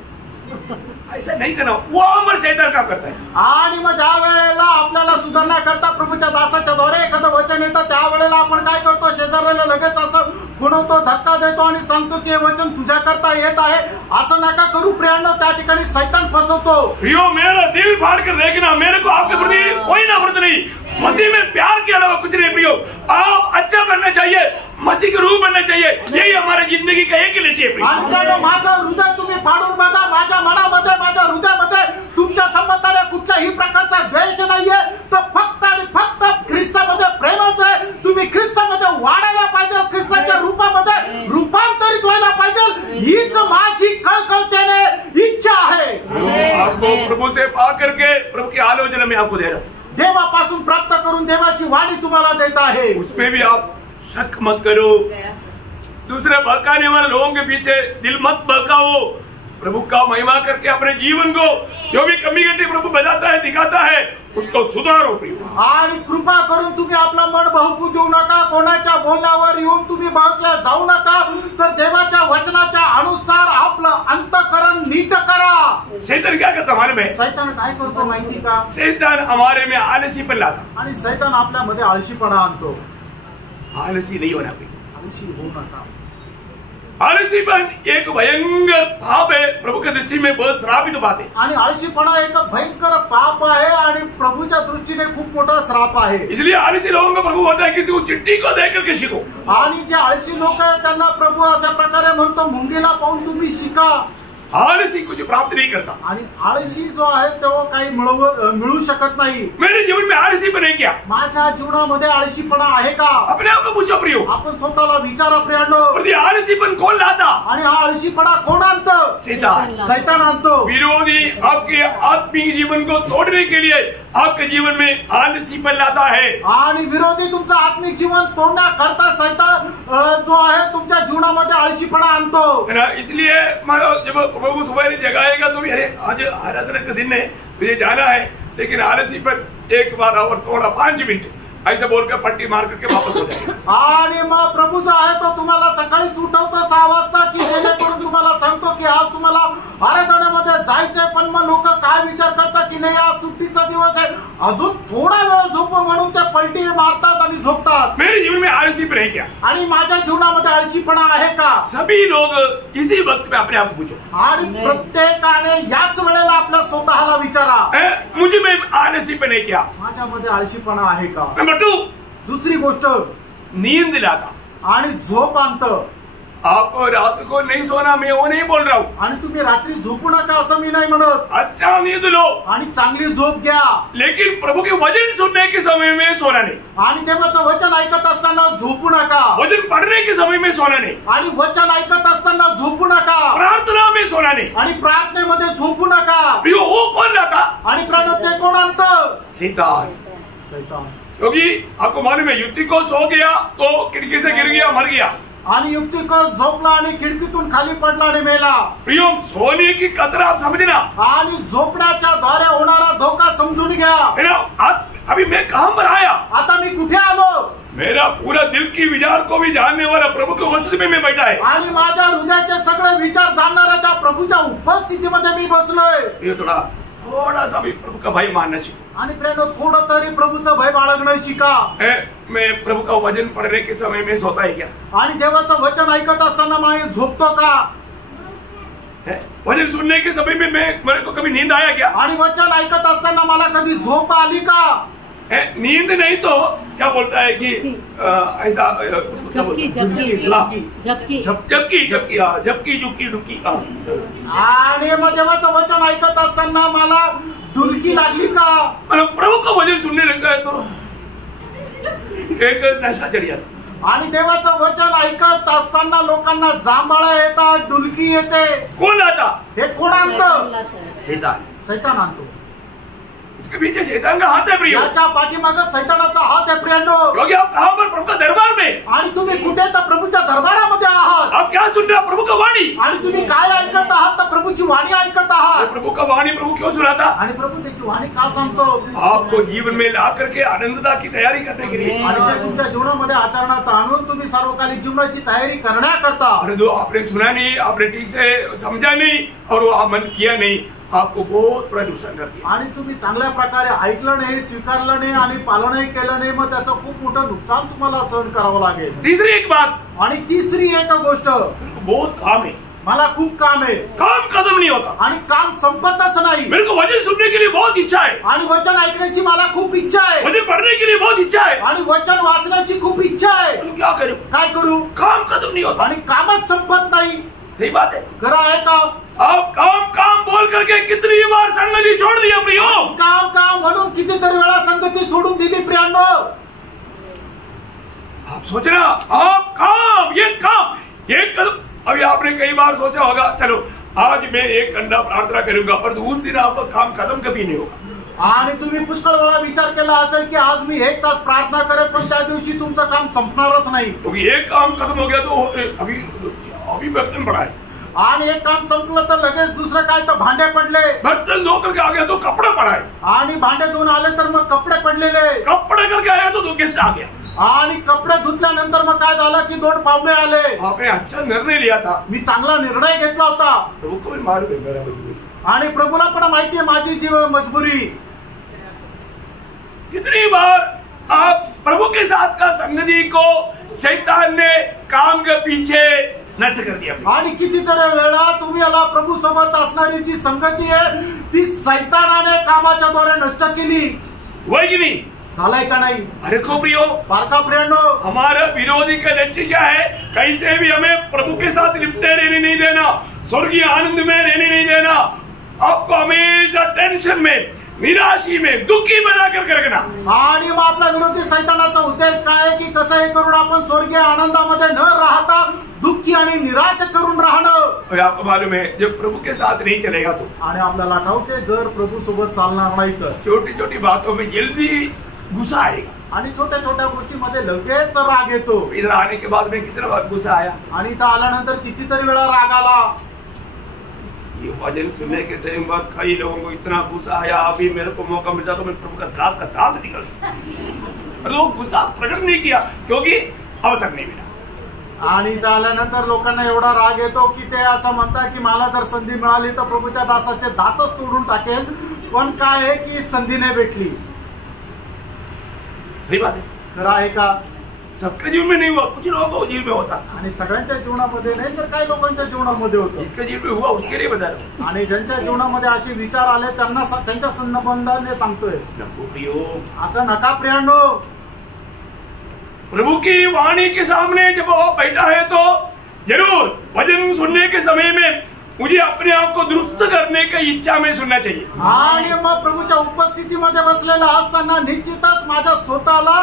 ऐसा नहीं करना, वो अमर शैतान काम करता है। आणि मग ज्या वेळेला आपल्याला सुधारणा करता प्रभूच्या दासाच्या द्वारे एखादं वचन येतं त्यावेळेला आपण काय करतो? शेजाऱ्याला लगेच असं खुणवतो, धक्का देतो आणि सांगतो की हे वचन तुझ्या करता येत आहे। असं नका करू प्रियांनो, त्या ठिकाणी शैतान फसवतो। प्रियो मेरा दिल फाड़ कर देखना, मेरे को आपके प्रति कोई नफरत नहीं, मसीह में प्यार के अलावा कुछ नहीं। प्रियो आप अच्छा बनना चाहिए, मसीह के रूप बनना चाहिए, यही हमारी जिंदगी का एक लक्ष्य है। आणि प्रियांनो, माझं हृदय तुम्ही फाडून बघा, माझ्या मनामध्ये माझ्या हृदयामध्ये तुमच्या संबंधाने कुठल्याही प्रकारचा द्वेष नाहीये, तर फक्त आणि फक्त ख्रिस्तामध्ये प्रेमच आहे। तुम्ही ख्रिस्तामध्ये वाढायला पाहिजे, ख्रिस्ताच्या रूपामध्ये रूपांतरित व्हायला पाहिजे, हीच माझी कळकळतेने इच्छा आहे। आपको प्रभु से पा करके प्रभु की आलोचना में आपको दे रहा हूं, देवापासून प्राप्त करून देवाची वाणी तुम्हाला देत आहे। उसमें भी आप शक मत करो, दूसरे भड़काने वाले लोगों के पीछे दिल मत बहकाओ, प्रभु का महिमा करके अपने जीवन को जो भी कमी घटी प्रभु बताता है दिखाता है उसको सुधारो। आणि कृपा करून तुम्ही आपलं मन बहकू देऊ नका, कोणाच्या बोलण्यावर येऊन तुम्ही बहकल्या जाऊ नका, तर देवाच्या वचनाच्या अनुसार आपलं अंतःकरण नीट करा। शैतान क्या करता हमारे में? शैतान काय करतो माहिती का? शैतान हमारे में आलसीपन लाता, आणि शैतान आपल्यामध्ये आळशीपणा आणतो। आलसी नहीं होना चाहिए, आळशी होऊ नका। आलसीपन एक भयंकर पाप है, प्रभु की दृष्टि में बहुत श्रापित बात है। आणि आळशीपणा एक भयंकर पाप आहे आणि प्रभूच्या दृष्टीने खूप मोठा श्राप आहे। इसलिए आलसी लोगों को प्रभु होता है कि तू चिट्ठी को देख करके सीखो। आणि जे आळशी लोक आहेत त्यांना प्रभू अशा प्रकारे म्हणतो, मुंगीला पाहून तुम्ही शिका। आलसी कुछ प्राप्त नहीं करता, आणि आळशी जो आहे तो काही मिळू शकत नाही। मेरे जीवन में आलसीपन है क्या? माझ्या जीवनामध्ये आळशीपणा आहे का? अपने आप को पूछो प्रियो, आपण स्वतःला विचारा प्रियांनो। पर ये आलसीपन कौन लाता? आणि हा आळशीपणा कोण आणतं? शैतान। शैतान आणतो। विरोधी आपके आत्मिक जीवन को तोड़ने के लिए आपके जीवन में आलसीपन लाता है। आणि विरोधी तुमचं आत्मिक जीवन तोडण्याकरता शैतान जो आहे तुमच्या जीवनामध्ये आळशीपणा आणतो। इसलिए मानो जब प्रभु सुबह जगाएगा तो भी अरे आज आराधना का दिन है, मुझे जाना है, लेकिन आलसीपन एक बार और थोड़ा 5 मिनट ऐसे बोलकर पट्टी मार करके वापस हो जाए। आणि मग प्रभू जो आहे तो तुम्हाला सकाळीच उठवतो 6 वाजता की जेणेकरून तुम्हाला सांगतो की आज तुम्हाला आराधनेमध्ये जायचंय, पण मग लोक काय विचार करतात की नाही आज सुट्टीचा दिवस आहे, अजून थोडा वेळ झोपू म्हणून ते पलटी मारतात आणि झोपतात। मेरे जीवन में आलसीपन है क्या? आणि माझ्या जीवनामध्ये आळशीपणा आहे का? सभी लोग इसी वक्त में अपने आप को पूछो, आणि प्रत्येकाने याच वेळेला आपल्या स्वतःला विचारा, मुझे में आलसीपन है क्या? माझ्यामध्ये आळशीपणा आहे का? नंबर 2, दुसरी गोष्ट नींद लाता आणि झोप आणतं। आपको रात को नहीं सोना, मैं वो नहीं बोल रहा हूँ, आणि तुम्ही रात्री झोपू नका असं मी नाही म्हणत, अच्छा नींद लो आणि चांगली झोप घ्या, लेकिन प्रभु के वचन सुनने के समय में सोना नहीं, आणि देवाचं वचन ऐकत असताना झोपू नका, वचन पढ़ने के समय में सोना नहीं, आणि वचन ऐकत असताना झोपू नका, प्रार्थना में सोना नहीं, आणि प्रार्थनेमध्ये झोपू नका। वो कौन लाता? आणि प्रार्थना ते कोण आणतं? शैतान। शैतान। क्योंकि आपको मालूम है युक्ति को सो गया तो खिड़की से गिर गया, मर गया, आणि युक्तिको झोपला आणि खिडकीतून खाली पडला आणि मेला। प्रियो सोने की कतरा आप समझना, आणि झोपण्याच्या द्वारे होणारा धोका समजून घ्या। अभी मैं कहां पर आया? आता मी कुठे आलो? मेरा पूरा दिल की विचार को भी जानने वाला प्रभु के वसति में मैं बैठा है, आणि माझ्या हृदयाचे सगळे विचार जाणणाऱ्या त्या प्रभूच्या उपस्थितीमध्ये मी बसलोय। ये थोड़ा सा भी प्रभु का भय मानना चाहिए, आणि प्रेरणो थोडं तरी प्रभूचं भय बाळगणं शिका। मैं प्रभु का वचन पढ़ने के समय में सोता है क्या? आणि देवाचं वचन ऐकत असताना मी झोपतो का? वचन सुनने के समय में मेरे को कभी नींद आया क्या? आणि वचन ऐकत असताना मला कधी झोप आली का? नींद नहीं तो क्या बोलता है कि ऐसा झपकी झपकी झपकी झुकी डुकी। आणि मग देवाचं वचन ऐकत असताना मला डुलकी लागली का? प्रभु का वचन सुनने लगा है तो एक नशा चढ़ जाता, आणि देवाचं वचन ऐकत असताना लोकांना जांभळा येतात, डुलकी येते. कोण लाता? हे कोण आणतं? शैतान. सैतान आणतो. इसके पीछे शैतान का हाथ है प्रियो. याच्या पाठीमागे सैतानाचा हात आहे प्रियांनो. क्योंकि आप कहां पर? प्रभु के दरबार में. आणि तुम्ही कुठे? तर प्रभूच्या दरबारामध्ये आहात. आप क्या सुन रहे हो? प्रभु का वाणी. आणि तुम्ही काय ऐकत आहात? तर प्रभूची वाणी ऐकत आहात. प्रभु का वाणी प्रभु क्यों सुनाता? आणि प्रभू त्याची वाणी का सांगतो? आपको जीवन में ला करके आनंदता की तैयारी करने के लिए. आणि ते तुमच्या जीवनामध्ये आचरणात आणून तुम्ही सार्वकालिक जीवनाची तयारी करण्याकरता. परंतु आपने सुना नहीं, आपने ठीक से समझा नहीं और वो अमल किया नहीं, आपको बहुत बड़ा नुकसान कर दिया. आणि तुम्ही चांगल्या प्रकारे ऐकलं नाही, स्वीकारलं नाही आणि पालनही केलं नाही, मग त्याचं खूप मोठं नुकसान तुम्हाला सहन करावं लागेल. तीसरी एक बात. आणि तिसरी एक गोष्ट, बहुत काम है. मला खूप काम आहे. काम खत्म नहीं होता. आणि काम संपतच नाही. मेरे को वचन सुनने के लिए बहुत इच्छा है. आणि वचन ऐकण्याची मला खूप इच्छा आहे. वचन पढ़ने के लिए बहुत इच्छा है. आणि वचन वाचण्याची खूप इच्छा आहे. तो क्या करूं? काय करू? काम खत्म नहीं होता. आणि कामच संपत नाही. सही बात है. खरं आहे का? आप काम काम बोल करके कितनी बार संगति छोड़ दी अपनी. काम काम म्हणून कितीतरी वेळा संगती सोडून दिली प्रियांनो. आप सोच रहे आप काम ये कदम. अभी आपने कई बार सोचा होगा चलो आज मैं 1 घंटा प्रार्थना करूंगा, पर उस दिन आपका काम खत्म कभी नहीं होगा. आणि तुम्ही पुष्कळ वेळा विचार केला असेल की आज मी 1 तास प्रार्थना करेल, पण त्या दिवशी तुमचं काम संपणारच नाही. क्योंकि एक काम खत्म हो गया तो अभी बर्तन पड़ा है. आणि एक काम संपलं तर लगेच दुसरं काय, तर भांडे पडले. बर्तन धो करके आ गया तो कपड़ा पड़ा है. आणि भांडे धुवून आले तर मग कपडे पडलेले. कपड़े करके आया तो गेस्ट आ गया. आणि कपडे धुतल्यानंतर मग काय झालं की 2 पाहुणे आले. आपने अच्छा निर्णय लिया था. मी चांगला निर्णय घेतला होता. प्रभु को भी मालूम है मेरा मजबूरी. आणि प्रभूला पण माहिती आहे माझी जीवन मजबुरी. कितनी बार आप प्रभु के साथ का संगति को शैतान ने काम के पीछे नष्ट कर दिया. आणि कितीतरी वेळा तुम्ही याला प्रभू सोबत असणारी जी संगती आहे ती सैतानाने कामाच्या द्वारे नष्ट केली. वही की नहीं? झालाय का नाही? अरे को प्रियो, बारका प्रियांनो, हमारा विरोधी का लक्ष्य क्या है? कैसे भी हमें प्रभु के साथ लिपटे रहने नहीं देना, स्वर्गीय आनंद में रहने नहीं देना, आपको हमेशा टेंशन में, निराशी में, दुखी बना करके रखना. आणि मग आपला विरोधी सैतानाचा उद्देश काय आहे की कसं हे करून आपण स्वर्गीय आनंदामध्ये न राहता दुःखी आणि निराश करून राहणं. और आपको मालूम है जब प्रभु के साथ नहीं चलेगा तो, आणि आपल्याला ठाऊक आहे जर प्रभू सोबत चालणार नाही तर छोटी छोटी बातों में जल्दी गुस्सा आएगा. आणि छोट्या छोट्या गोष्टीमध्ये लगेच राग येतो. इधर आने के बाद में कितना बार गुस्सा आया. आणि इथं आल्यानंतर कितीतरी वेळा राग आला. ये वचन सुनने के टाइम पर कई लोगों को इतना गुस्सा आया, अभी मेरे को मौका मिलता तो मैं प्रभु का दास का दांत निकल. तो गुस्सा प्रकट नहीं किया क्योंकि अवसर नहीं मिला. आणि इथं आल्यानंतर लोकांना एवढा राग येतो की ते असं म्हणतात की मला जर संधी मिळाली तर प्रभूच्या दासाचे दातच तोडून टाकेल, पण काय आहे की संधी नाही भेटली. सही बात है. खरं आहे का? सबके जीवन में नहीं हुआ, कुछ लोगों को जीवन में होता. आणि सगळ्यांच्या जीवनामध्ये नाही तर काही लोकांच्या जीवनामध्ये होतं. जिसके जीवन में हुआ उसके लिए बता रहा हूं. आणि ज्यांच्या जीवनामध्ये असे विचार आले त्यांना त्यांच्या संबंधाने सांगतोय. असं नका प्रियांनो. प्रभु की वाणी के सामने जब वो बैठा है तो जरूर वचन सुनने के समय में मुझे अपने आप को दुरुस्त करने की इच्छा में सुनना चाहिए. आणि मग प्रभूच्या उपस्थितीमध्ये बसलेला असताना निश्चितच माझ्या स्वतःला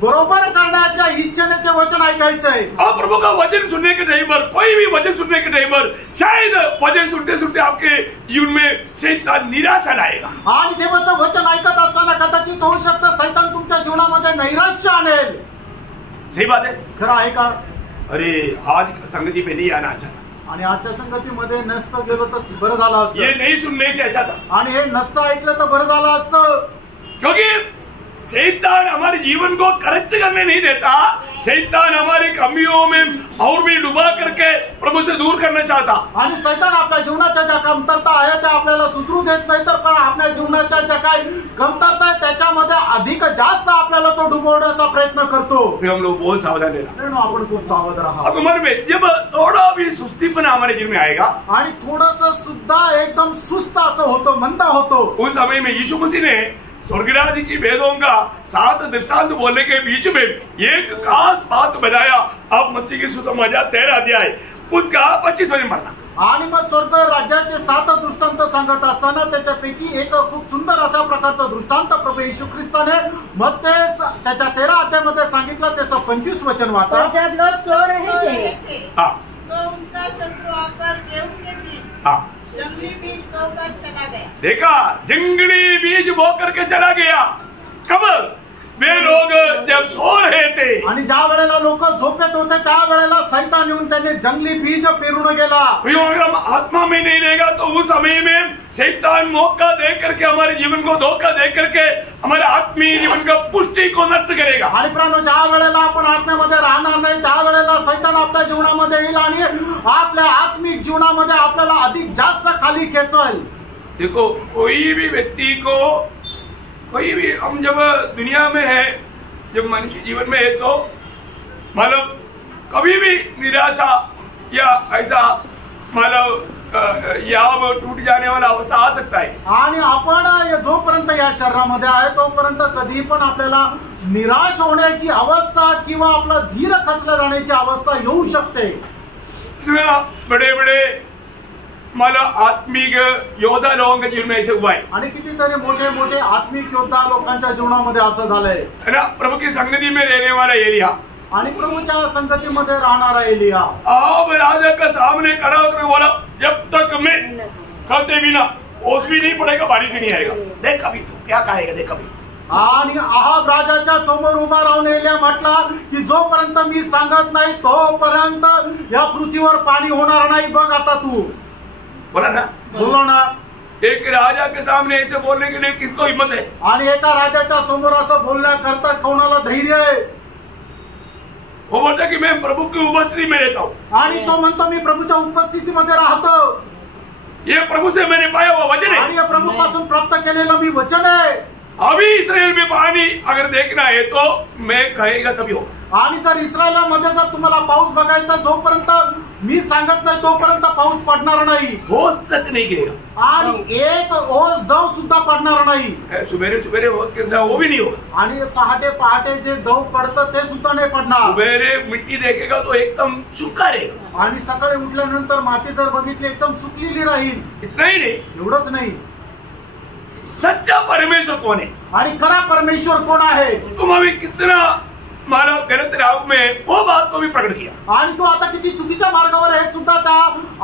बरोबर करण्याच्या इच्छेने ते वचन ऐकायचं आहे. और प्रभु का वचन सुनने के टाइम पर, कोई भी वचन सुनने के टाइम पर शायद वचन सुनते सुनते आपके जीवन में शैतान निराशा लाएगा. आणि देवाचं वचन ऐकत असताना कदाचित होऊ शकतं सैतान तुमच्या जीवनामध्ये नैराश्य आणेल. सही बात है. खरं आहे का? अरे आज संगति में नहीं आना अच्छा था. आणि आजच्या संगतीमध्ये नसतं गेलो तर बरं झालं असतं. ये नहीं सुनने से अच्छा था. आणि हे नसतं ऐकलं तर बरं झालं असतं. क्योंकि शैतान हमारे जीवन को करेक्ट करने नहीं देता. शैतान हमारी कमियों में और भी डुबा करके प्रभु से दूर करना चाहता. आणि सैतान आपल्या जीवनाच्या ज्या कमतरता आहे त्या आपल्याला सुधरू देत नाही, तर पण आपल्या जीवनाच्या ज्या काही कमतरता आहे त्याच्यामध्ये अधिक जास्त आपल्याला तो डुबवण्याचा प्रयत्न करतो. हम लोग बहुत सावधान रहना. आपण खूप सावध राहा. अब हमारे में जब थोड़ा भी सुस्तीपना हमारे जीवन में आएगा, आणि थोडंसं सुद्धा एकदम सुस्त असं होतं, मंद होतो, उस समय में यीशु मसीह ने स्वर्गराज की भेदों का 7 दृष्टांत बोलने के बीच में एक खास बात बताया. आप मत्ती की सुसमाचार 13 अध्याय उसका 25 वचन पढ़ना. आणि मग स्वर्ग राज्याचे 7 दृष्टांत सांगत असताना त्याच्यापैकी एक खूप सुंदर अशा प्रकारचा दृष्टांत प्रभू येशू ख्रिस्ताने मग त्याच्या 13 अध्यायामध्ये सांगितलं. त्याचं 25 वचन वाचा. जब लोग सो रहे थे तो उनका शत्रु आकर गेहूं के बीच जंगली बीज बोकर चला गया. देखा, जंगली बीज बोकर के चला गया. कब? वे लोग जब सो रहे थे. आणि ज्या वेळेला लोक झोपेत होते त्या वेळेला सैतान येऊन त्याने जंगली बीज पेरून गेला. अगर हम आत्मा में नहीं रहेगा तो उस समय में शैतान मौका दे करके हमारे जीवन को धोखा दे करके हमारे आत्मीय जीवन का पुष्टि को नष्ट करेगा. आणि प्राणो, ज्या वेळेला आपण आत्म्यामध्ये राहणार नाही त्या वेळेला सैतान आपल्या जीवनामध्ये येईल आणि आपल्या आत्मिक जीवनामध्ये आपल्याला अधिक जास्त खाली खेचल. देखो, कोई भी व्यक्ति को, कोई भी, हम जब दुनिया में है, जब मनुष्य जीवन में है तो मतलब कभी भी निराशा या ऐसा मतलब याव टूट जाने वाला अवस्था आ सकता है. आणि आपण जोपर्यंत या शरीरामध्ये आहे तोपर्यंत कधी पण आपल्याला निराश होण्याची अवस्था किंवा आपला धीर खचला जाण्याची अवस्था येऊ शकते. बड़े बड़े मतलब आत्मिक योद्धा लोगों के जीवन में ऐसे हुआ है. आणि कितीतरी मोठे मोठे आत्मिक योद्धा लोकांच्या जीवनामध्ये असं झालंय. है ना, प्रभु की संगति में रहने वाला एलिया आणि प्रभूच्या संगतीमध्ये राहणारा एलिया अब राजा का सामने खड़ा होकर बोला, जब तक मैं कहते बिना ओस भी नहीं पड़ेगा, बारिश भी नहीं आएगा. देख अभी तू क्या कहेगा, देख अभी. आणि अहाब राजाच्या समोर उभा राहून एलिया म्हटला की जोपर्यंत मी सांगत नाही तोपर्यंत या पृथ्वीवर पाणी होणार नाही. बघ आता तू बोला ना, बोलो ना. एक राजा के सामने ऐसे बोलने के लिए किसको हिम्मत है? आणि एका राजाच्या समोर असं बोलण्याकरता कोणाला धैर्य आहे? वो बोलता कि मैं प्रभु की उपस्थिति में रहता हूँ. आणि तो म्हणतो मी प्रभूच्या उपस्थितीमध्ये राहतो. ये प्रभु से मैंने पाया हुआ वचन है. आणि या प्रभूपासून प्राप्त केलेलं मी वचन आहे. अभी इस्राएल में पानी अगर देखना है तो मैं कहेगा तभी होगा. आणि जर इस्रायलामध्ये जर तुम्हाला पाऊस बघायचा जोपर्यंत मी सांगत नाही तोपर्यंत पाऊस पडणार नाही. ओस तक नहीं गिरेगा. आणि एक ओस दव सुद्धा पडणार नाही. सुबेरे सुबेरे ओस गिरता वो भी नहीं होगा. आणि पहाटे पहाटे जे दव पडतं ते सुद्धा नाही पडणार. सुबेरे मिट्टी देखेगा तो एकदम सूखा रहेगा. आणि सकाळी उठल्यानंतर माती जर बघितली एकदम सुकलेली राहील. इतना ही नहीं, एवढंच नाही, सच्चा परमेश्वर कौन है आणि खरा परमेश्वर कोण आहे. तुम अभी कितना मानो गलत राह में वो बात को भी प्रकट किया. आणि तो आता किती चुकीच्या मार्गावर आहे सुद्धा त्या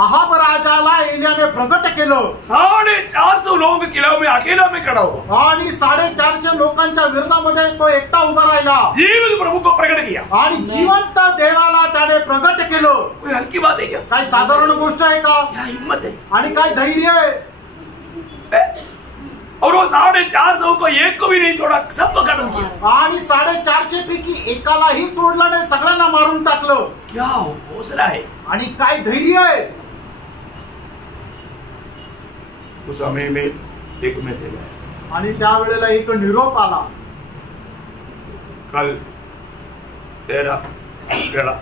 अहाब राजाला एलियाने प्रगट केलं. 450 लोगों के खिलाफ में अकेला में खड़ा हुआ. आणि 450 लोकांच्या विरोधामध्ये तो एकटा उभा राहिला. जीवित प्रभु को प्रकट किया. आणि जिवंत देवाला त्याने प्रगट केलं. कोई हल्की बात है क्या? काय साधारण गोष्ट आहे का? क्या हिम्मत है आणि काय धैर्य आहे. और वो 450 को एक को भी नहीं छोड़ा, सबको खत्म किया. आणि 450 पैकी एकालाही सोडलं नाही, सगळ्यांना मारून टाकलं. क्या हौसला है आणि काय धैर्य आहे. उस समय में एक मैसेज आया. आणि त्यावेळेला एक निरोप आला, कल तेरा गला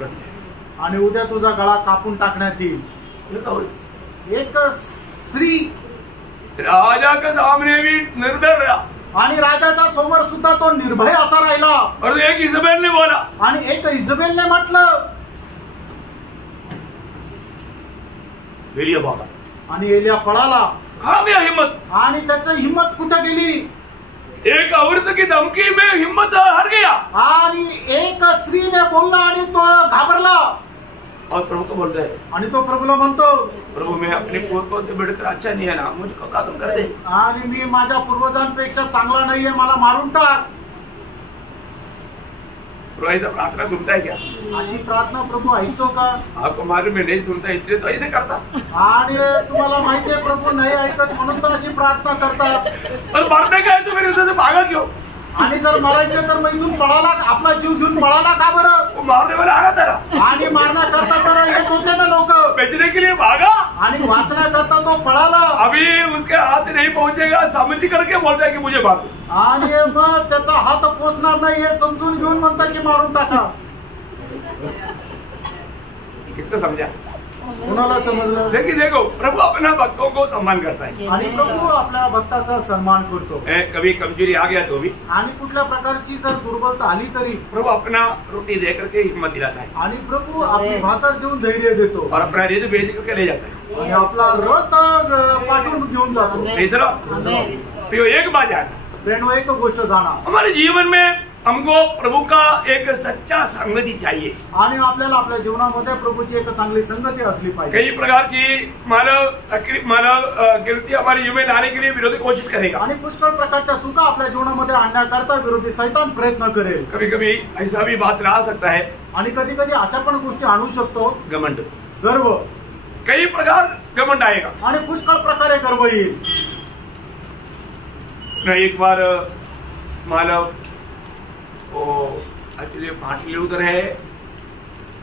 कट जाएगा. आणि उद्या तुझा गळा कापून टाकण्यात येईल. एक स्त्री राजा के सामने भी निर्भय रहा. आणि राजाच्या समोर सुद्धा तो निर्भय असा राहिला. और एक इजबेल ने बोला, आणि एक इजबेलने म्हटलं, एलिया भागा. आणि एलिया पळाला. कहाँ गया हिम्मत? आणि त्याची हिम्मत कुठे गेली. एक औरत की धमकी में हिम्मत हार गया. आणि एक स्त्रीने बोलला आणि तो घाबरला. और प्रभु को बोलता है, आणि तो प्रभूला म्हणतो, प्रभु मैं अपने पूर्वजों से बढ़कर अच्छा नहीं है ना, मुझको खत्म कर दे. आणि मी माझ्या पूर्वजांपेक्षा चांगला नाहीये, मला मारून टाक. प्रभु ऐसा प्रार्थना सुनता है क्या? अशी प्रार्थना प्रभू ऐकतो का? आपको मालूम है नहीं सुनता, इसलिए तो ऐसे करता. आणि तुम्हाला माहितीये प्रभू नाही ऐकत म्हणून तो अशी प्रार्थना करतात. और मरने का है तो मेरे उधर से भागा क्यों? आणि जर मरायचं तर मग इथून पळाला, आपला जीव घेऊन पळाला का बरं? वो मारने वाला आ रहा था. आणि मारण्याकरता तर येत होते ना लोक. बेचने के लिए भागा आणि वाचण्याकरता तो पळाला. अभी उसके हाथ नहीं पहुंचेगा समझ करके बोलता है कि मुझे मार. आणि मग त्याचा हात पोचणार नाही हे समजून घेऊन म्हणतात की मारून टाका. किसको समझा? कोणाला समजलं? लेकिन देखो प्रभु अपना भक्तों को सम्मान करता है आणि प्रभू आपल्या भक्ताचा सन्मान करतो. कभी कमजोरी आ गया तो भी आणि कुठल्या प्रकारची जर दुर्बलता आली तरी प्रभु अपना रोटी दे करके हिम्मत दिलाता है आणि प्रभू आपली भाकर देऊन धैर्य देतो और अपना रेत बेच करके ले जाता है. आणि आपला रथ पाठवून घेऊन जातो. तीसरा तो एक बात है फ्रेंड, एक गोष्ट जाणा, हमारे जीवन में हमको प्रभु का एक सच्चा संगति चाहिए आणि आपल्याला आपल्या जीवनामध्ये प्रभूची एक चांगली संगती असली पाहिजे. कई प्रकार की मानव गिरती हमारे जीवन में लाने के लिए विरोधी कोशिश करेगा आणि पुष्कळ प्रकारच्या चुका आपल्या जीवनामध्ये आणण्याकरता विरोधी शैतान प्रयत्न करेल. कभी कभी ऐसा भी बात ला सकता है आणि कधी कधी अशा पण गोष्टी आणू शकतो, घमंड, गर्व. कई प्रकार घमंड आएगा. आणि पुष्कळ प्रकारे गर्व येईल. एक बार मानव एक्चुअली मार्टिन लूथर है,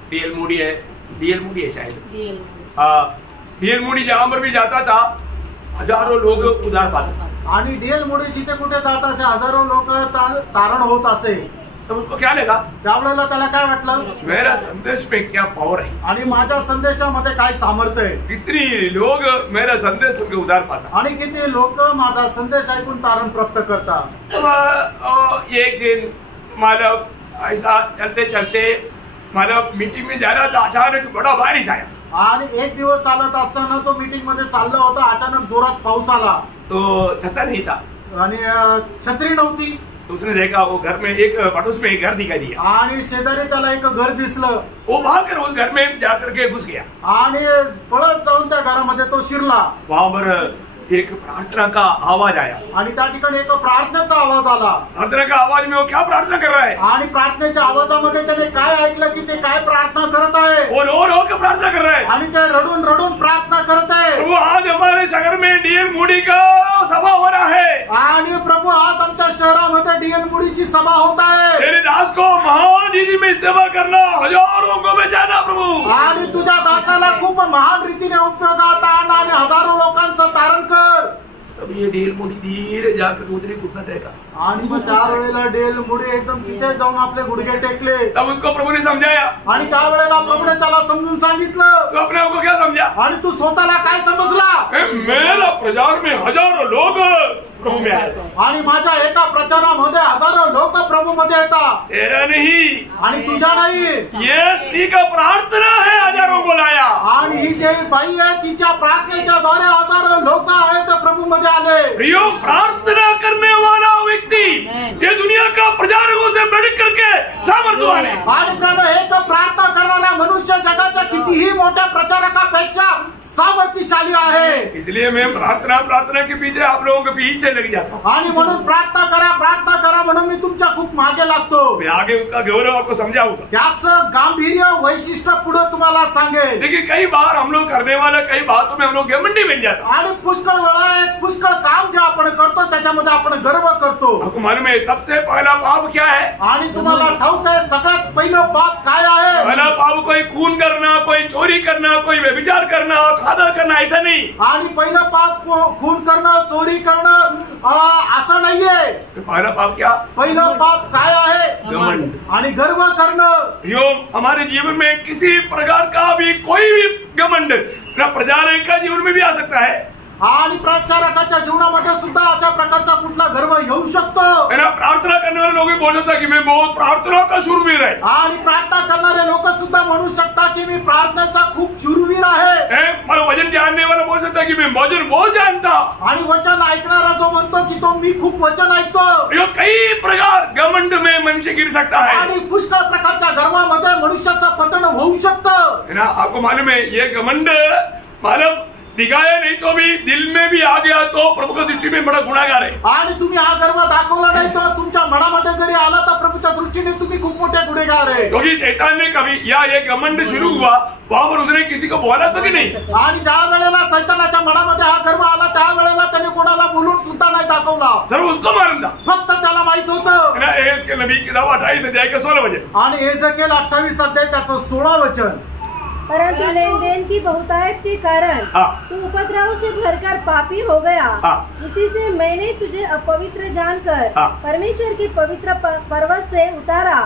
डीएल मूडी है शायद. डीएल मूडी जहां पर भी जाता था हजारों लोग उधार पाते. आणि डीएल मूडी जिथे कुठे जात असे हजारो लोक तारण होत असे. तो उसको क्या लगा? त्यावेळेला त्याला काय वाटलं, मेरा संदेश में क्या पावर है आणि माझ्या संदेशामध्ये काय सामर्थ्य आहे. कितनी लोग मेरा संदेश सुन के उधार पाता. आणि किती लोक माझा संदेश ऐकून तारण प्राप्त करतात. एक दिन मानव ऐसा चलते चलते मानव मीटिंग में जा रहा था, अचानक बड़ा बारिश आया. आणि एक दिवस चालत असताना तो मीटिंग मध्ये चालला होता, अचानक जोरात पाऊस आला. तो छता नहीं था आणि छत्री नव्हती. तो उसने देखा वो घर में एक पड़ोस में एक घर दिखाई दिया आणि शेजारी त्याला एक घर दिसलं. वो भागकर उस घर में जाकर के घुस गया आणि पळत जाऊन त्या घरामध्ये तो शिरला. वहां पर एक प्रार्थना का आवाज आया आणि त्या ठिकाणी एक प्रार्थनेचा आवाज आला. प्रार्थना का आवाज में वो क्या प्रार्थना कर रहा है? आणि प्रार्थनेच्या आवाजामध्ये त्याने काय ऐकलं की ते काय प्रार्थना करत आहे. वो रो के प्रार्थना कर रहा है आणि ते रडून रडून प्रार्थना करत आहे. वो आज हमारे शहर में डीएल मूडी का सभा हो रहा है. आणि प्रभू आज आमच्या शहरामध्ये डीएल मूडीची सभा होत आहे. तेरे दास को महान रीति में सेवा करना, हजारों को बचाना प्रभू. आणि तुझ्या दासाला खूप महान रीतीने उपयोगात आण आणि हजारो लोकांचं तारण कर. तब ये डीएल मूडी धीरे जाकर उतरी घुटना टेका. आणि मग त्यावेळेला डीएल मूडी एकदम तिथे जाऊन आपले गुडघे टेकले. तब उसको प्रभु ने समझाया. आणि त्यावेळेला प्रभूने त्याला समजून सांगितलं. तो अपने आप को क्या समझा? आणि तू स्वतःला काय समजला? मेरा प्रचार में हजारों लोग प्रभु में आए. आणि माझ्या एका प्रचारामध्ये हजारो लोक प्रभू मध्ये येतात. तेरा नहीं, आणि तुझ्या नाही. ये स्त्री का प्रार्थना है हजारों को लाया. आणि ही जे बाई आहे तिच्या प्रार्थनेच्या द्वारे हजारो लोक आहेत प्रभू मध्ये आले. प्रियो, प्रार्थना करने वाला व्यक्ति ये दुनिया का प्रचारकों से बढ़ करके सामर्थ्यवान है. आणि एक प्रार्थना करणारा मनुष्य जगाच्या कितीही मोठ्या प्रचारकापेक्षा सामर्थ्यशाली आहे. इसलिए मैं प्रार्थना के पीछे आप लोगों के पीछे लग जाता हूँ. आणि म्हणून प्रार्थना करा म्हणून मी तुमच्या खूप मागे लागतो. मैं आगे उसका गौरव आपको समझाऊंगा. त्याचं गांभीर्य वैशिष्ट्य पुढे तुम्हाला सांगेल. देखिए, कई बार हम लोग करने वाले कई बातों में हम लोग घमंडी बन जाता. आणि पुष्कळ वेळा पुष्कळ काम जे आपण करतो त्याच्यामध्ये आपण गर्व करतो. आपको मालूम है सबसे पहला पाप क्या है? आणि तुम्हाला ठाऊक आहे सगळ्यात पहिलं पाप काय आहे? पहला पाप कोई खून करना, कोई चोरी करना, कोई व्यभिचार करना, खादा करना, ऐसा नहीं. आणि पहिलं पाप खून करणं, चोरी करणं असं नाहीये. पहला पाप क्या? पहिलं पाप काय आहे? घमंड. आणि गर्व करणं. यो हमारे जीवन में किसी प्रकार का भी कोई भी घमंड ना प्रचारक का जीवन में भी आ सकता है. आणि प्रचारकाच्या जीवनामध्ये सुद्धा अशा प्रकारचा कुठला गर्व येऊ शकतो. प्रार्थना करने वाले लोग बोल सकता कि मैं बहुत प्रार्थना का शूरवीर है. आणि प्रार्थना करणारे लोक सुद्धा म्हणू शकतात की मी प्रार्थनेचा खूप शूरवीर आहे. मला वचन जानने वाला बोल सकता कि मैं वचन बहुत जानता. आणि वचन ऐकणारा जो म्हणतो की तो मी खूप वचन ऐकतो. कई प्रकार घमंड में मनुष्य गिर सकता है. आणि पुष्कळ प्रकारच्या गर्वामध्ये मनुष्याचं पतन होऊ शकतं. आपको मालूम है ये घमंड मालूम दिखाया नहीं तो भी दिल में भी आ गया तो प्रभु की दृष्टि में बड़ा गुनाहगार है. आणि तुम्ही हा गर्व दाखवला नाही तर तुमच्या मनामध्ये जरी आला तर प्रभूच्या दृष्टीने तुम्ही खूप मोठे गुन्हेगार आहे. क्योंकि शैतान ने कभी या ये घमंड शुरू हुआ वहां पर उसने किसी को बोला तो कि नहीं. आणि ज्या वेळेला सैतानाच्या मनामध्ये हा गर्व आला त्या वेळेला त्याने कोणाला बोलून सुद्धा नाही दाखवला. सर उसको मालूम था. फक्त त्याला माहित होतं. नबी किताब 28 अध्याय के 16 वचन. आणि एजेकिएल 28 अध्याय त्याचं 16 वचन. परंतु लेन देन की बहुतायत के कारण तू उपद्रव से भरकर पापी हो गया। इसी से मैंने तुझे अपवित्र जानकर परमेश्वर के पवित्र पर्वत से उतारा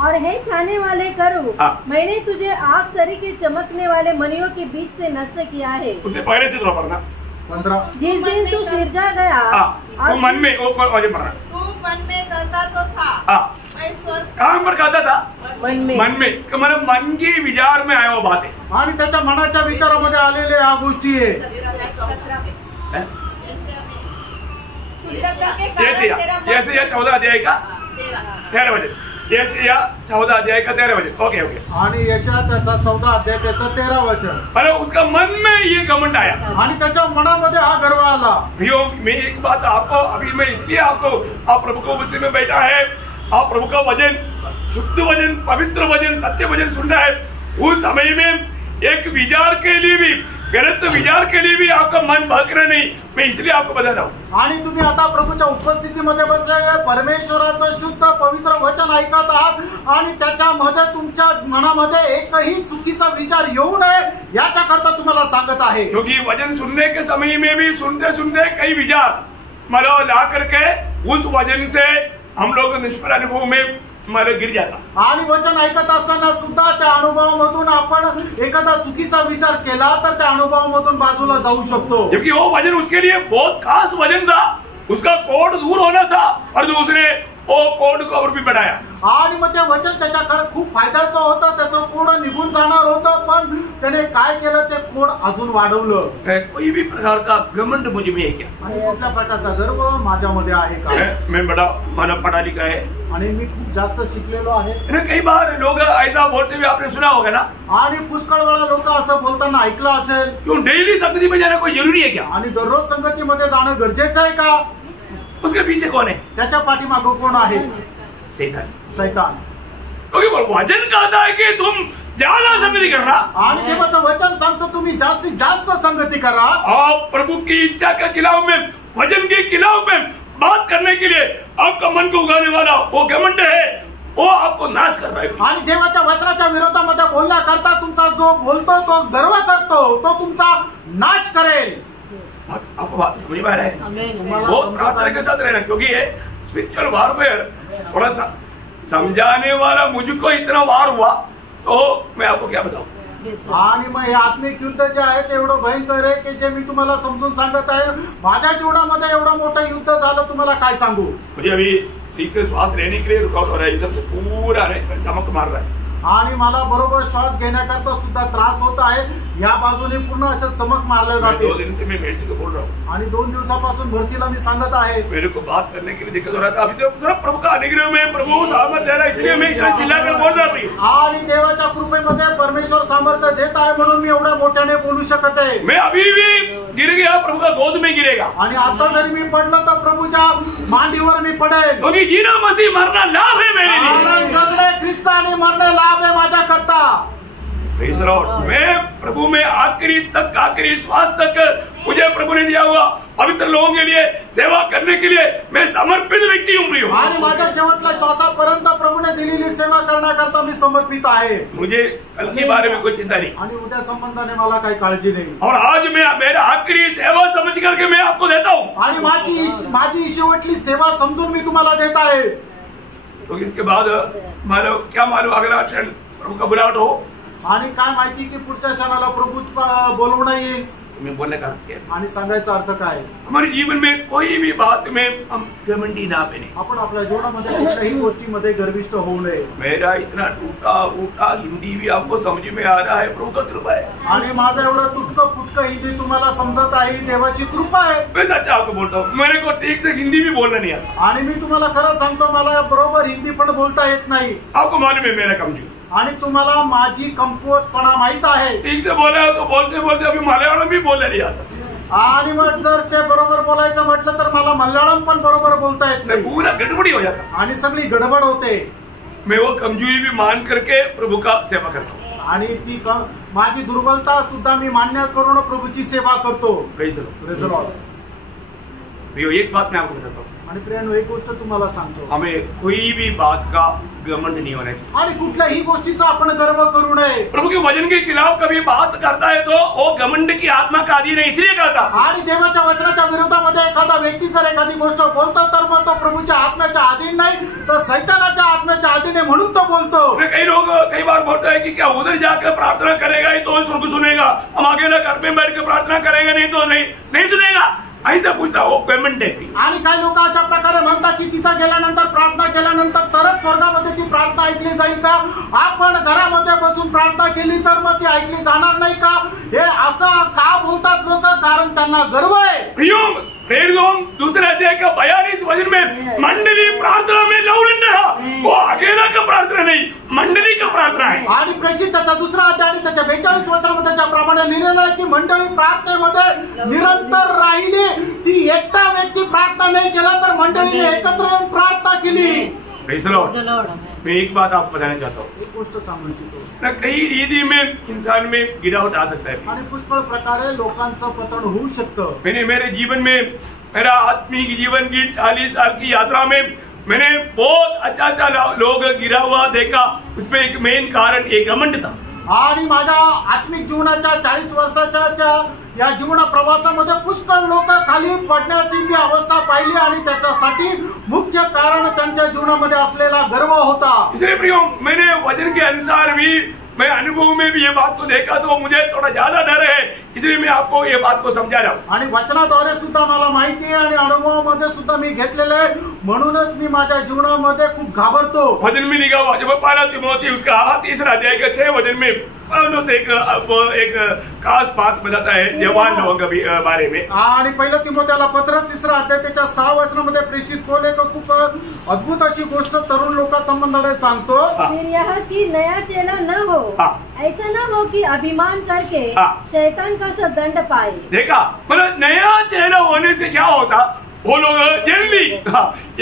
और है छाने वाले करूँ। मैंने तुझे आग सरी के चमकने वाले मणियों के बीच से नष्ट किया है। उसे पहले से थोड़ा पढ़ना। 15 जिस दिन तू सिरजा गया तू मन में करता तो था कहाँ पर करता था? मन में मतलब मन की विचार में आया वो बात है आणि त्याच्या मनाच्या विचारामध्ये आलेल्या ह्या गोष्टी आहे। जैसे या 14 अध्याय का 13 बजे, जैसे या 14 अध्याय का 13 बजे। Okay okay. आणि यशा त्याचा 14 अध्याय त्याचं 13 वचन। मतलब उसका मन में ये घमंड आया आणि त्याच्या मनामध्ये हा गर्व आला। भैया मैं एक बात आपको अभी मैं इसलिए आपको आप प्रभु को मुझसे में बैठा है, आप प्रभु का वचन, शुद्ध वचन, पवित्र वचन, सत्य वचन सुन रहा है। उस समय में एक विचार के लिए भी, गलत विचार के लिए भी आपका मन भटक रहा नहीं, मैं इसलिए आपको बता रहा हूँ। आणि तुम्ही आता प्रभूच्या उपस्थितीमध्ये बसलेले परमेश्वराचं शुद्ध पवित्र वचन ऐकत आहात आणि त्याच्यामध्ये तुमच्या मनामध्ये एकही चुकीचा विचार येऊ नये याच्याकरता तुम्हाला सांगत आहे। क्योंकि वचन सुनने के समय में भी सुनते सुनते कई विचार मतलब ला करके उस वचन से हम लोग निष्फल अनुभव में मला गिर जाता। आणि वचन ऐकत असताना सुद्धा त्या अनुभवामधून आपण एखादा चुकीचा विचार केला तर त्या अनुभवामधून बाजूला जाऊ शकतो। क्योंकि वो वचन उसके लिए बहुत खास वचन था, उसका कोड दूर होना था और दूसरे वो कोड को और भी बढ़ाया। आणि मग ते वचन त्याच्या खूप फायद्याचं होतं, त्याचं कोड निघून जाणार होतं, पण त्याने काय केलं ते कोड अजून वाढवलं। कोई भी प्रकार का घमंड मुझे में है क्या? आणि कुठल्या प्रकारचा गर्व माझ्यामध्ये आहे का? मैं बड़ा मानव पढ़ा लिखा है आणि मी खूप जास्त शिकलेलो आहे। कई बार लोग ऐसा बोलते हुए आपने सुना होगा ना, आणि पुष्कळ वेळा लोक असं बोलताना ऐकलं असेल, क्यों डेली संगति में जाना कोई जरूरी है क्या? आणि दररोज संगतीमध्ये जाणं गरजेचं आहे का? उसके पीछे कौन है? त्याच्या पाठीमागं कोण आहे? शैतान। क्योंकि वचन कहता है कि तुम ज्यादा संगति करना, आणि देवाचं वचन सांगतो तुम्ही जास्तीत जास्त संगती करा। आप प्रभु की इच्छा के खिलाफ में, वचन के खिलाफ में बात करने के लिए आपका मन को उगाने वाला वो घमंड है, वो आपको नाश कर रहा है। आणि देवाच्या वचनाच्या विरोधामध्ये बोलण्याकरता तुमचा जो बोलतो तो गर्व करतो, तो तुमचा नाश करेल। आपको बात समझ में आ रहा है? वो प्रार्थना के साथ रहना, क्योंकि ये स्पिरिचुअल वारफेयर थोड़ा सा समझाने वाला मुझको इतना वार हुआ तो मैं आपको क्या बताऊं। आणि मग हे आत्मिक युद्ध जे आहे ते एवढं भयंकर आहे की जे मी तुम्हाला समजून सांगत आहे। माझ्या जीवनामध्ये एवढं मोठं युद्ध झालं, तुम्हाला काय सांगू। मुझे अभी ठीक से श्वास लेने के लिए रुकावट हो रहा है, इधर से पूरा चमक मार रहा है आणि मला बरोबर श्वास घेण्याकरता सुद्धा त्रास होत आहे। या बाजूने पूर्ण असं चमक मारलं जाते। 2 दिन से मैं मेर्सी को बोल रहा हूँ आणि 2 दिवसापासून मर्सीला मी सांगत आहे। मेरे को बात करने के लिए दिक्कत हो रहा था। अभी तो सब प्रभु का अनुग्रह में प्रभु सामर्थ्य दे रहा है, इसलिए मैं इतना चिल्लाकर बोल रहा था। आणि देवाच्या कृपेमध्ये परमेश्वर सामर्थ्य देत आहे म्हणून मी एवढ्या मोठ्याने बोलू शकत आहे। मैं अभी भी गिर गया, प्रभु का गोद में गिरेगा। आणि आता जरी मी पडलो तर प्रभूच्या मांडीवर मी पडेल, क्योंकि जीना मसीह मरना लाभ है मेरे लिए। कारण जगणे ख्रिस्ताने मरणे लाभ आहे माझ्याकरता। मैं प्रभु में आखिरी श्वास तक मुझे प्रभु ने दिया हुआ पवित्र लोगों के लिए सेवा करने के लिए मैं समर्पित व्यक्ति हूँ। आणि माझ्या शेवटच्या श्वासापर्यंत प्रभूने दिलेली सेवा करण्याकरता मी समर्पित आहे। मुझे कल के बारे में कोई चिंता नहीं आणि उद्या संबंधाने मला काही काळजी नाही। और आज मैं मेरा आखिरी सेवा समझ करके मैं आपको देता हूँ, आणि माझी शेवटली सेवा समजून मी तुम्हाला देत आहे। तो इसके बाद मालूम अगला क्षण प्रभु का बुलावट हो आणि काय माहिती की पुढच्या क्षणाला प्रभू बोलवणं येईल। मैं बोलने का अर्थ क्या है? आणि सांगायचा अर्थ काय? हमारे जीवन में कोई भी बात में हम घमंडी ना बने। आपण आपल्या जीवनामध्ये कुठल्याही गोष्टीमध्ये गर्विष्ठ होऊ नये। मेरा इतना टूटा फूटा हिंदी भी आपको समझ में आ रहा है, प्रभु का कृपा है। आणि माझं एवढं तुटकं फुटकं हिंदी तुम्हाला समजत आहे, देवाची कृपा आहे। मैं सच आपको बोलता हूँ, मेरे को ठीक से हिंदी भी बोलना नहीं आता। आणि मी तुम्हाला खरं सांगतो, मला बरोबर हिंदी पण बोलता येत नाही। आपको मालूम है मेरा कमजोर, आणि तुम्हाला माझी कमकुवतपणा माहित आहे। ठीक से बोला तो बोलते बोलते अभी मलयालम भी बोलने नहीं आता। आणि मग जर ते बरोबर बोलायचं म्हटलं तर मला मल्याळम पण बरोबर बोलता येत नाही, पूरा गड़बड़ी हो जाता आणि सगळी गडबड होते। मैं वो कमजोरी भी मान करके प्रभु का सेवा करता हूँ, आणि ती माझी दुर्बलता सुद्धा मी मान्य करून प्रभूची सेवा करतो। एक बात मैं आपको बताता हूँ, आणि प्रियानो, एक गोष्ट तुम्हाला सांगतो, हमें कोई भी बात का घमंड नहीं होना चाहिए आणि कुठल्याही गोष्टीचा आपण गर्व करू नये। प्रभु के वचन के खिलाफ कभी बात करता है तो वो घमंड की आत्मा का अधीन है, इसलिए करता। आणि देवाच्या वचनाच्या विरोधामध्ये एखादा व्यक्ती जर एखादी गोष्ट बोलतो तर मग तो प्रभूच्या आत्म्याच्या अधीन नाही तर सैतानाच्या आत्म्याच्या अधीन आहे म्हणून तो बोलतो। कई लोग कई बार बोलते हैं कि क्या उधर जाकर प्रार्थना करेगा तो स्वर्ग सुनेगा, हम अकेला घर में बैठ कर प्रार्थना करेंगे नहीं तो नहीं सुनेगा, ऐसा पूछता वो पेमेंट है। आणि काही लोक अशा प्रकारे म्हणतात की तिथं गेल्यानंतर प्रार्थना केल्यानंतर तरच स्वर्गामध्ये ती प्रार्थना ऐकली जाईल का, आपण घरामध्ये बसून प्रार्थना केली तर मग ती ऐकली जाणार नाही का, हे असं का बोलतात लोक, कारण त्यांना गर्व आहे। दूसरे अध्याय का 42 वचन में मंडली प्रार्थना में लौलिन रहा, वो अकेला का प्रार्थना नहीं मंडली का प्रार्थना है। आणि प्रेषित त्याचा दुसरा अध्याय आणि त्याच्या 42 वचनामध्ये त्याप्रमाणे लिहिलेलं आहे की मंडळी प्रार्थनेमध्ये निरंतर राहिली, ती एकटा व्यक्ती प्रार्थना नहीं केला तर मंडळीने एकत्र येऊन प्रार्थना केली। मैं एक बात आपको बताना चाहता हूँ, एक गोष्ट सांगू इच्छितो, कई रीति में इंसान में गिरावट आ सकता है आणि पुष्कळ प्रकारे लोकांचं पतन होऊ शकतं। मेरे जीवन में, मेरा आत्मिक जीवन की 40 साल की यात्रा में मैंने बहुत अच्छा लोग गिरा हुआ देखा, उसमें एक मेन कारण एक घमंड था। आणि माझ्या आत्मिक जीवनाच्या 40 वर्षाच्या या जीवन प्रवासामध्ये पुष्कळ लोक खाली पडण्याची मी अवस्था पाहिली आणि त्याच्यासाठी मुख्य कारण त्यांच्या जीवनामध्ये असलेला गर्व होता। इसलिए प्रियो, मैंने वचन के अनुसार भी, मैं अनुभव में भी ये बात को देखा तो मुझे थोड़ा ज्यादा डर है, इसलिए मैं आपको ये बात को समझा रहा हूँ। आणि वचनाद्वारे सुद्धा मला माहिती आहे आणि अनुभवामध्ये सुद्धा मी घेतलेले आहे, म्हणूनच मी माझ्या जीवनामध्ये खूप घाबरतो। वचन में लिखा हुआ, जब पहला तिमोथी उसका 3 अध्याय का 6 वचन में पौलुस एक खास बात बताता है जवान लोगों के बारे में। आणि पहिलं तिमोथेला पत्र 3 अध्याय त्याच्या 6 वचनामध्ये प्रेषित पौल एक खूप अद्भुत अशी गोष्ट तरुण लोकांसंबंधाने सांगतो। फिर यह कि नया चेला न हो, ऐसा न हो कि अभिमान करके शैतान का सा दंड पाए। देखा, मतलब नया चेला होने से क्या होता, वो लोग जल्दी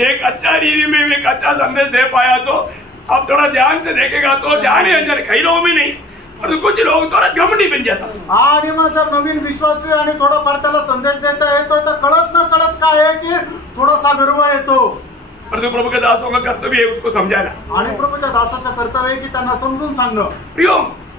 एक अच्छा रीति में एक अच्छा संदेश दे पाया तो अब थोड़ा ध्यान से देखेगा तो ध्यान ही अंदर, कई लोगों में नहीं और कुछ लोग थोड़ा घमंडी बन जाता। आणि मग जर नवीन विश्वासू आणि थोडाफार त्याला संदेश देता येतो तर कळत न कळत काय आहे की थोडासा गर्व येतो। परंतु प्रभु के दासों का कर्तव्य है उसको समझाना, आणि प्रभूच्या दासाचं कर्तव्य आहे की त्यांना समजून सांगणं। प्रियो,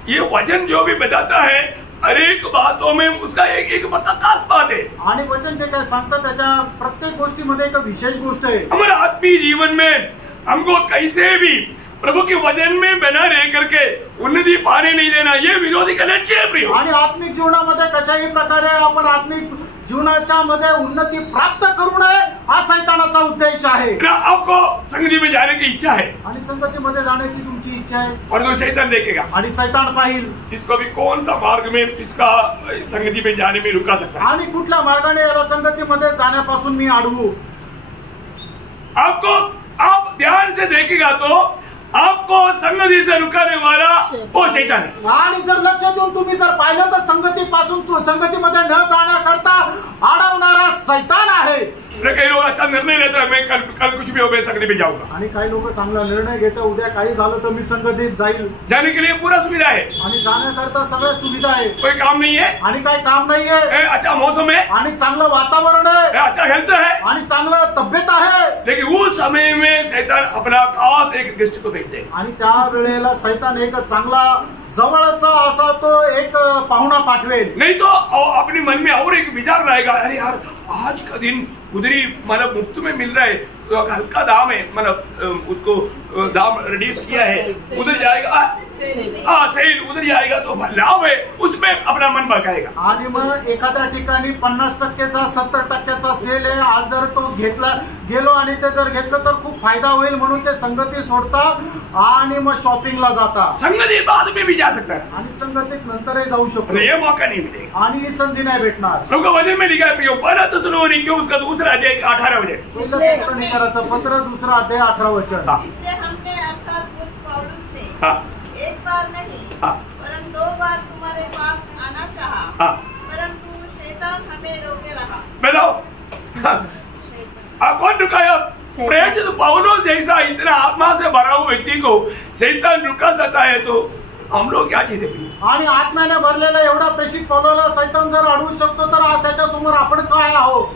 ये वचन जो भी बताता है हर एक बातों में उसका एक खास बात है। आणि वचन जे काय सांगतं त्याच्या प्रत्येक गोष्टीमध्ये एक विशेष गोष्ट आहे। हमारे आत्मीय जीवन में हमको कैसे भी प्रभु के वचन में बना रह करके उन्नति पाने नहीं देना, ये विरोधी का लक्ष्य है प्रियो। आणि आत्मिक जीवनामध्ये कशाही प्रकारे आपण आत्मिक जीवनाच्या मध्ये उन्नती प्राप्त करू नये हा सैतानाचा उद्देश आहे। आपको संगति में जाने की इच्छा है आणि संगतीमध्ये जाण्याची तुमची इच्छा आहे और तो शैतान देखेगा आणि सैतान पाहिल इसको भी कौन सा मार्ग में इसका संगति में जाने में रुका सकता है, आणि कुठल्या मार्गाने याला संगतीमध्ये जाण्यापासून मी अडवू। आपको आप ध्यान से देखेगा तो आपको संगति से रुकाने वाला वो शैतान है। आणि जर लक्ष देऊन तुम्ही जर पाहिलं तर संगतीपासून संगतीमध्ये न जाण्याकरता अडवणारा सैतान आहे। कई लोग अच्छा निर्णय लेता है, मैं कल कुछ भी हो गया संगति में जाऊंगा, आणि काही लोक चांगला निर्णय घेतात, उद्या काही झालं तर मी संगतीत जाईल। जाने के लिए पूरा सुविधा है, आणि जाण्याकरता सगळ्या सुविधा आहे, कोई काम नहीं है, आणि काही काम नाहीये, अच्छा मौसम है, आणि चांगलं वातावरण आहे, अच्छा हेल्थ है, आणि चांगलं तब्येत आहे, लेकिन उस समय में शैतान अपना खास एक गेस्ट को भेज दे। आणि त्या वेळेला सैतान एक चांगला जवळचा असा तो एक पाहुणा पाठवेल। नहीं तो अपने मन में और एक विचार रहेगा, अरे यार आज का दिन उधरी मतलब मुफ्त में मिल रहा है, तो हल्का दाम है, मतलब उसको दाम रिड्यूस किया है, उधर जाएगा, सेल उधर जाएगा तो लाभ है, उसमें अपना मन भटकाएगा। आणि मग एखाद्या ठिकाणी 50%चा 70% सेल आहे, आज जर तो घेतला गेलो आणि ते जर घेतलं तर खूप फायदा होईल म्हणून ते संगती सोडतात आणि मग शॉपिंगला जातात। संगति बाद में भी जा सकता है आणि संगतीत नंतरही जाऊ शकतो, ये मौका नहीं मिलेगा आणि ही संधी नाही भेटणार। लोग वचन में लिखा है प्रियो, पहला थिस्सलुनीकी क्यों उसका 2 अध्याय 18 वचन, पहिलं थिस्सलुनीकराचं पत्र 2 अध्याय 18 वचन। इसलिए हमने अर्थात पौलुस ने एक बार नहीं परंतु 2 बार तुम्हारे पास आना चाहा, परंतु शैतान हमें रोके रहा। बताओ कौन रुकाया? प्रेरित पौलुस जैसा इतना आत्मा से भरा हुआ व्यक्ति को शैतान रुका सकता है तो हम लोग क्या चीजें भी। आणि आत्म्याने भरलेला एवढा प्रेषित पौलाला सैतान जर अडवू शकतो तर त्याच्या समोर आपण काय आहोत?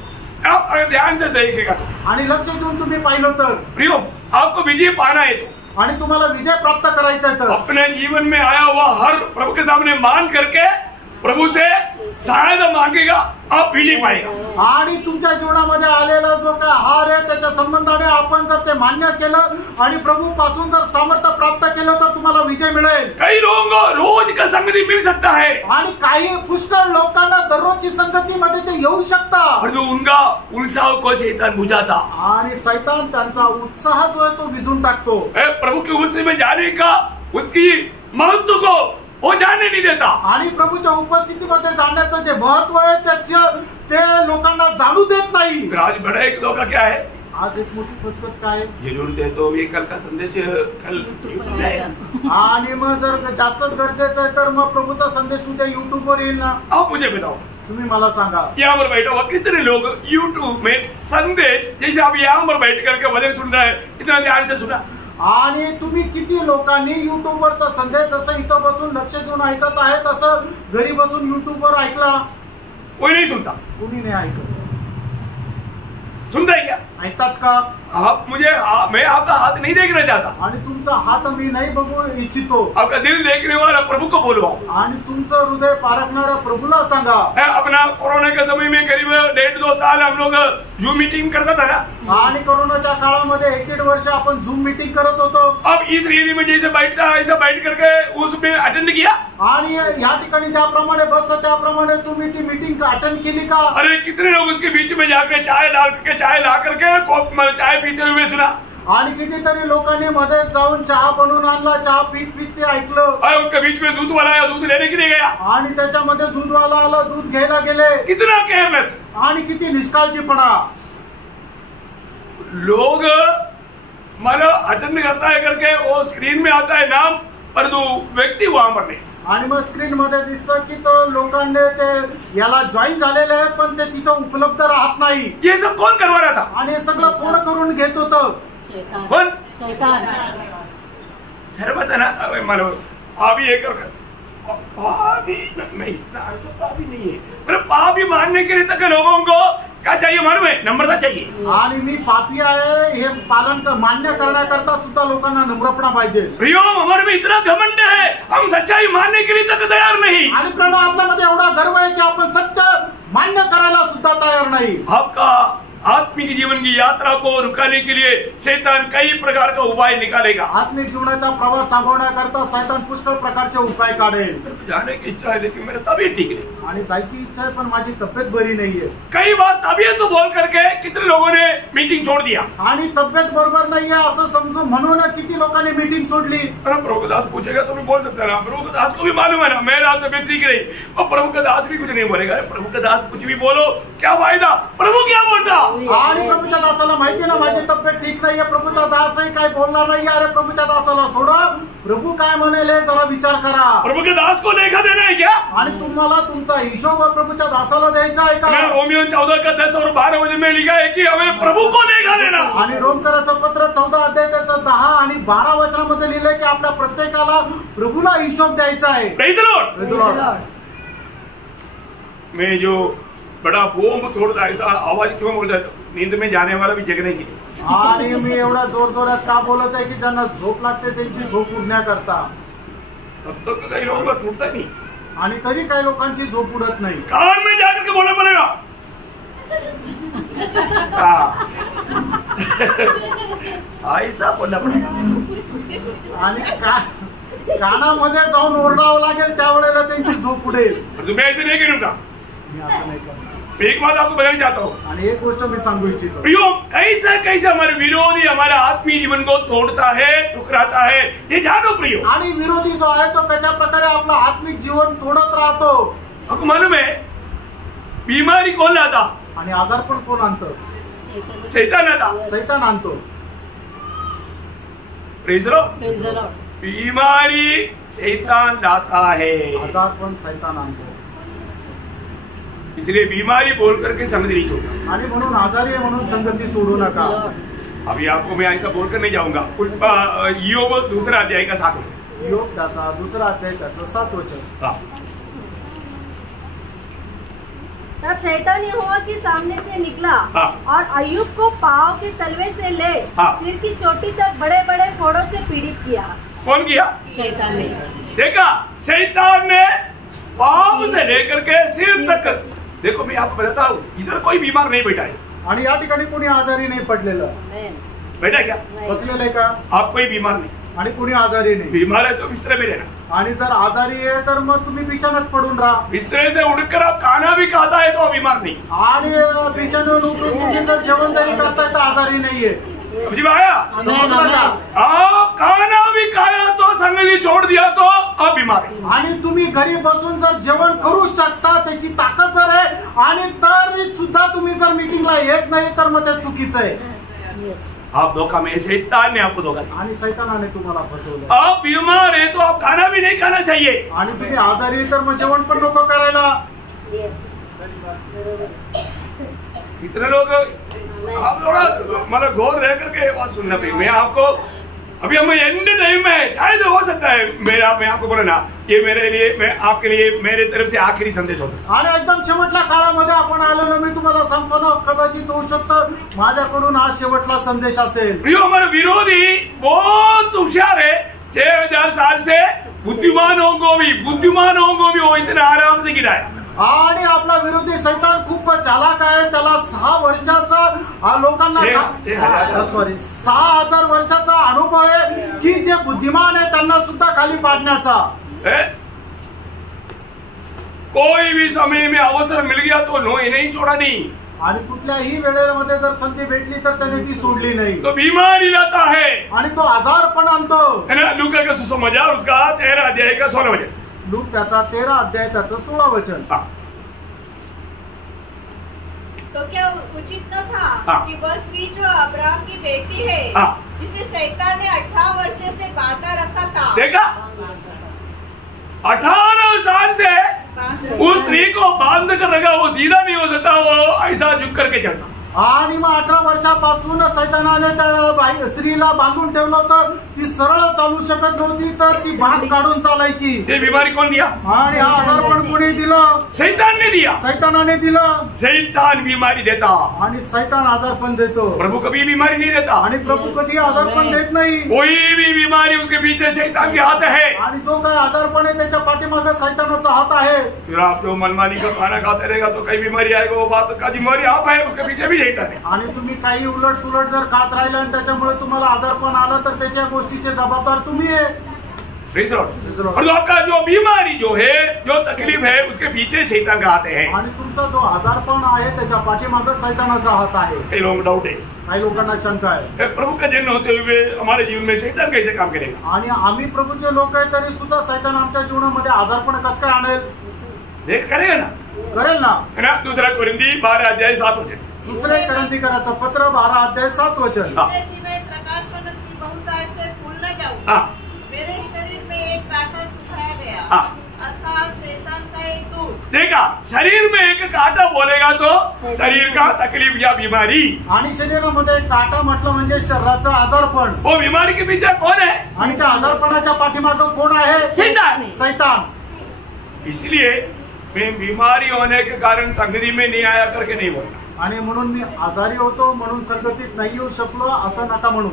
आप अगर ध्यान से देखेगा तो, आणि लक्ष देऊन तुम्ही पाहिलं तर प्रियो आपको विजय पाना है तो आणि तुम्हाला विजय प्राप्त करायचा आहे तर अपने जीवन में आया हुआ हर प्रभु के सामने मान करके प्रभू से सहायता मांगेगा, आप विजय पाएगा। आणि तुमच्या जीवनामध्ये आलेला जो काय हार आहे त्याच्या संबंधाने आपण जर ते मान्य केलं आणि प्रभू पासून जर सामर्थ्य प्राप्त केलं तर तुम्हाला विजय मिळेल। कई लोगों को रोज का संगति मिल सकता है आणि काही पुष्कळ लोकांना दररोजची संगतीमध्ये ते येऊ शकतात, और जो उनका उत्साह को शैतान बुझाता, आणि शैतान त्यांचा उत्साह जो आहे तो विझून टाकतो। प्रभु के उपस्थिति में जाने का उसकी महत्व को वो जाने नहीं देता, आणि प्रभूच्या उपस्थितीमध्ये जाण्याचं जे महत्व आहे त्याचं ते लोकांना जाणू देत नाही। फिर आज बड़ा एक धोखा क्या है, आज एक मोठी फसवत काय आहे? ये जरूरत है तो ये कल का संदेश कल YouTube में आएगा। आणि मग जर जास्तच गरजेचं आहे तर मग प्रभूचा संदेश उद्या युट्यूबवर येईल ना। आप मुझे बताओ, तुम्ही मला सांगा, यहाँ पर बैठा हुआ कितने लोग YouTube में संदेश जैसे आप यहाँ पर बैठ करके वचन सुन रहे हैं, इतना ध्यान से सुना, आणि तुम्ही किती लोकांनी युट्यूबवरचा संदेश असं इथं बसून लक्ष देऊन ऐकत आहे तसं घरी बसून युट्यूबवर ऐकला? कोई नहीं सुनता। कुणी नाही ऐकत। सुनता है क्या? ऐकतात का? आप मुझे मैं आपका हाथ नहीं देखना चाहता, आणि तुमचा हात मी नाही बघू इच्छितो, आपका दिल देखने वाला प्रभु को बोलो। आणि तुमचं हृदय पारखणाऱ्या प्रभूला सांगा। अपना कोरोना के समय में करीब 1.5-2 साल हम लोग जूम मीटिंग करता था ना, आणि कोरोनाच्या काळामध्ये 1-1.5 वर्ष आपण झूम मीटिंग करत होतो। अब इस रीति में जैसे बैठता है ऐसा बैठ करके उसमें अटेंड किया, आणि या ठिकाणी ज्याप्रमाणे बसतं त्याप्रमाणे तुम्ही ती मीटिंग अटेंड केली का? अरे कितने लोग उसके बीच में जाकर चाय डाल करके चाय ला करके चाय पीते हुए सुना, आणि कितीतरी लोकांनी मध्ये जाऊन चहा बनवून आणला, चहा पीत पीत ते ऐकलं, और उसके बीच में दूध वाला आया, दूध लेने के लिए गया, आणि त्याच्यामध्ये दूधवाला आला, दूध घ्यायला गेले। कितना केयरलेस, आणि किती निष्काळजीपणा। लोग मतलब अटेंड करता है करके वो स्क्रीन में आता है नाम, पर दो व्यक्ति वहां पर नहीं। आणि मग स्क्रीन मध्ये दिसतं की तो लोकांनी ते याला जॉईन झालेले आहेत पण ते तिथं उपलब्ध राहत नाही। ये सब कौन करवा रहा था? आणि हे सगळं कोण करून घेत होतं? कौन? शैतान। शर्म आता ना मानो पापी है कर पापी नहीं, ऐसा पापी नहीं है, मतलब पापी मानने के लिए तक लोगों को क्या चाहिए मालूम है? नम्रता चाहिए। आणि मी पापी आहे हे पालन मान्य करण्याकरता सुद्धा लोकांना नम्रपणा पाहिजे। प्रियो हमारे में इतना घमंड है, हम सच्चाई मानने के लिए तक तैयार नहीं। आणि प्रणव आपल्यामध्ये एवढा गर्व आहे की आपण सत्य मान्य करायला सुद्धा तयार नाही। आपका आत्मिक जीवन की यात्रा को रुकाने के लिए शैतान कई प्रकार का उपाय निकालेगा। आत्मिक जीवनाचा प्रवास थांबवण्याकरता शैतान पुष्कळ प्रकारचे उपाय काढेल। जाने की इच्छा है लेकिन मेरी तबीयत ठीक नहीं, आणि जायची इच्छा आहे पण माझी तब्येत बरी नाहीये। कई बार तबीयत तो बोल करके कितने लोगों ने मीटिंग छोड़ दिया। आणि तब्येत बरोबर नाहीये असं समजून म्हणून किती लोकांनी मीटिंग सोडली। प्रभु दास पूछेगा तो भी बोल सकता है ना, प्रभु दास को भी मालूम है ना मेरा तबीयत ठीक नहीं, और प्रभु दास भी कुछ नहीं बोलेगा। प्रभु दास कुछ भी बोलो क्या फायदा, प्रभु क्या बोलता? आणि प्रभूच्या दासाला माहिती ना माझी तब्येत ठीक नाहीये, प्रभूचा दासही काय बोलणार नाही। अरे प्रभूच्या दासाला सोडा, प्रभू काय म्हणेल जरा विचार करा। प्रभु के दास को लेखा देना है क्या? आणि तुम्हाला तुमचा हिशोब प्रभूच्या दासाला द्यायचा आहे का? रोमियो 14:10 और 12 वचन में लिखा है कि हमें प्रभु को लेखा देना। आणि रोमकराचं पत्र 14 अध्याय त्याचं 10 आणि 12 वचनामध्ये लिहिलंय की आपल्या प्रत्येकाला प्रभूला हिशोब द्यायचा आहे। Praise the Lord, praise the Lord. मैं जो बड़ा बॉम्ब तोड़ता ऐसा आवाज क्यों बोलता है? नींद में जाने वाला भी जगने की। आणि मी एवढा जोर जोरात का बोलत आहे की ज्यांना झोप लागते त्यांची झोप उडण्याकरता। तब तक काही लोगों का टूटता नहीं, आणि तरी काही लोकांची झोप उडत नाही। कान में जाकर के बोलना पड़ेगा। ऐसा बोलना पड़ेगा। आणि कानामध्ये जाऊन ओरडावं लागेल त्यावेळेला त्यांची झोप उडेल। तुम्ही ऐसे नहीं करूंगा, मी असं नाही करणार। एक बात आपको बताना चाहता हूँ, आणि एक गोष्ट मी सांगू इच्छितो, प्रियो कैसा कैसा हमारे विरोधी हमारा आत्मीय जीवन को तोड़ता है, ठुकराता है, ये जानो प्रियो। आणि विरोधी जो आहे तो कशा प्रकारे आपलं आत्मिक जीवन तोडत राहतो। आपको मालूम है बीमारी कौन लाता? आणि आजार पण कोण आणतं? शैतान लाता, शैतान आणतो। Praise the Lord. बीमारी शैतान लाता है, आजार पण शैतान आणतो। इसलिए बीमारी बोल करके संगति नहीं छोड़ना। आणि म्हणून आजारी आहे म्हणून संगती सोडू नका। अभी आपको मैं ऐसा बोलकर नहीं जाऊंगा। योग 2 अध्याय का 7 वचन, योग त्याचा 2 अध्याय त्याचं 7 वचन। तब शैतान यहोवा के सामने से निकला और अय्यूब को पाँव के तलवे से ले सिर की चोटी तक बड़े बड़े फोड़ों से पीड़ित किया। कौन किया? शैतान ने। देखा, शैतान ने पाँव से लेकर के सिर तक। देखो मैं आपको बताता हूँ, इधर कोई बीमार नहीं बैठा है आणि या ठिकाणी कोणी आजारी नाही पडलेलं, बैठा क्या? बसलेलं आहे का? आप कोई बीमार नहीं, आणि कोणी आजारी नाही। बीमार है तो बिस्तरे में रहना, आणि जर आजारी आहे तर मग तुम्ही बिछाण्यात पडून राहा। बिस्तरे से उठकर आप खाना भी खाता है तो बीमार नहीं, आणि बिछाण्यावर उठून तुम्ही जर जेवण जरी करताय तर आजारी नाहीये। समझ में आया? समजलं का? आप खाना भी खाया तो संगति छोड़ दिया तो आप बीमार है। आणि तुम्ही घरी बसून जर जेवण करू शकता, त्याची ताकद जर आहे, आणि तरी सुद्धा तुम्ही जर मीटिंगला येत नाही तर मग ते चुकीचं आहे। आप धोखा में, शैतान ने आपको धोखा दिया आणि सैतानाने तुम्हाला फसवलं। आप बीमार है तो आप खाना भी नहीं खाना चाहिए, आणि तुम्ही आजारी आहे तर मग जेवण पण नको करायला। कितने लोग आप थोड़ा मतलब गौर रह करके बात सुनना चाहिए। मैं आपको अभी हम एंड टाइम में शायद हो सकता है मैं आपको बोला ना, ये मेरे लिए, मैं आपके लिए मेरे तरफ से आखिरी संदेश होता। आणि एकदम शेवटच्या काळामध्ये आपण आलो ना, मी तुम्हाला सांगतो ना, कदाचित होऊ शकतं माझ्याकडून हा शेवटला संदेश असेल। प्रियो, हमारा विरोधी बहुत होशियार है, 6000 साल से बुद्धिमानों को भी वो इतने आराम से गिराया। आणि आपला विरोधी सैतान खूप चालाक आहे, त्याला 6 वर्षाचा लोकांना 6000 वर्षाचा अनुभव आहे की जे बुद्धिमान आहे त्यांना सुद्धा खाली पाडण्याचा। कोई भी समय में अवसर मिल गया तो नहीं छोड़ा नहीं, आणि कुठल्याही वेळेमध्ये जर संधी भेटली तर त्याने ती सोडली नाही। तो बीमारी लाता है आणि तो आजार पण आणतो। लूका का सुसमाचार उसका 13 अध्याय का 16 वचन, लूक त्याचा 13 अध्याय त्याचं 16 वचन। तो क्या उचित न था कि वह स्त्री जो अब्राहम की बेटी है, जिसे शैतान ने 18 वर्ष से बांधा रखा था, देखा 18 साल से उस स्त्री को बांध कर रखा, वो सीधा नहीं हो सकता, वो ऐसा झुक करके चलता। आणि मग 18 वर्षापासून सैतानाने त्या स्त्रीला बांधून ठेवलं होतं, ती सरळ चालू शकत नव्हती, तर ती बांध काढून चालायची। ये बीमारी कौन दिया? आणि हा आजार पण कोणी दिलं? शैतान ने दिया। सैतानाने दिलं। शैतान बीमारी देता आणि सैतान आजार पण देतो, प्रभु कभी बीमारी नहीं देता। आणि प्रभू कधी आजार पण देत नाही। कोई भी बीमारी उसके पीछे शैतान के हाथ है, आणि जो काय आजार पण आहे त्याच्या पाठीमागे सैतानाचा हात आहे। फिर आप जो मनमानी का खाना खाते रहेगा तो कई बीमारी आएगा, वो बात का बीमारी आप है, उसके पीछे भी शैतान है। आणि तुम्ही काही उलट सुलट जर खात राहिला आणि त्याच्यामुळे तुम्हाला आजार पण आला तर त्याच्या गोष्टीचे जबाबदार तुम्ही आहे। और आपका जो बीमारी जो है, जो तकलीफ है, उसके पीछे शैतान का हाथ है। आणि तुमचा जो आजारपण आहे त्याच्या पाठीमागे सैतानाचा हात आहे। कई लोगों को डाउट है, काही लोकांना शंका आहे, प्रभु का जन्म होते हुए हमारे जीवन में शैतान कैसे काम करेगा? आणि आम्ही प्रभूचे लोक आहे तरी सुद्धा सैतान आमच्या जीवनामध्ये आजारपण कसं काय आणेल? देख करेगा ना, करेल ना। है ना? 2 कोरिन्थी 12 अध्याय 7 वचन, 2 कोरिन्थीकराचं पत्र 12 अध्याय 7 वचन। प्रकाशन की बहुत ऐसे फूल न जाऊं, मेरे शरीर में एक कांटा सुखाया गया, अर्थात शैतान का एक दूत। देखा, शरीर में एक कांटा बोलेगा तो शरीर का तकलीफ या बीमारी, आणि शरीरामध्ये काटा म्हटलं म्हणजे शरीराचं आजारपण। वो बीमारी के पीछे कौन है? आणि त्या आजारपणाच्या पाठीमागे कोण आहे? शैतान। सैतान। इसलिए मैं बीमारी होने के कारण संगति में नहीं आया करके नहीं बोलता, आणि म्हणून मी आजारी होतो म्हणून संगतीत नाही येऊ शकलो असं नका म्हणू।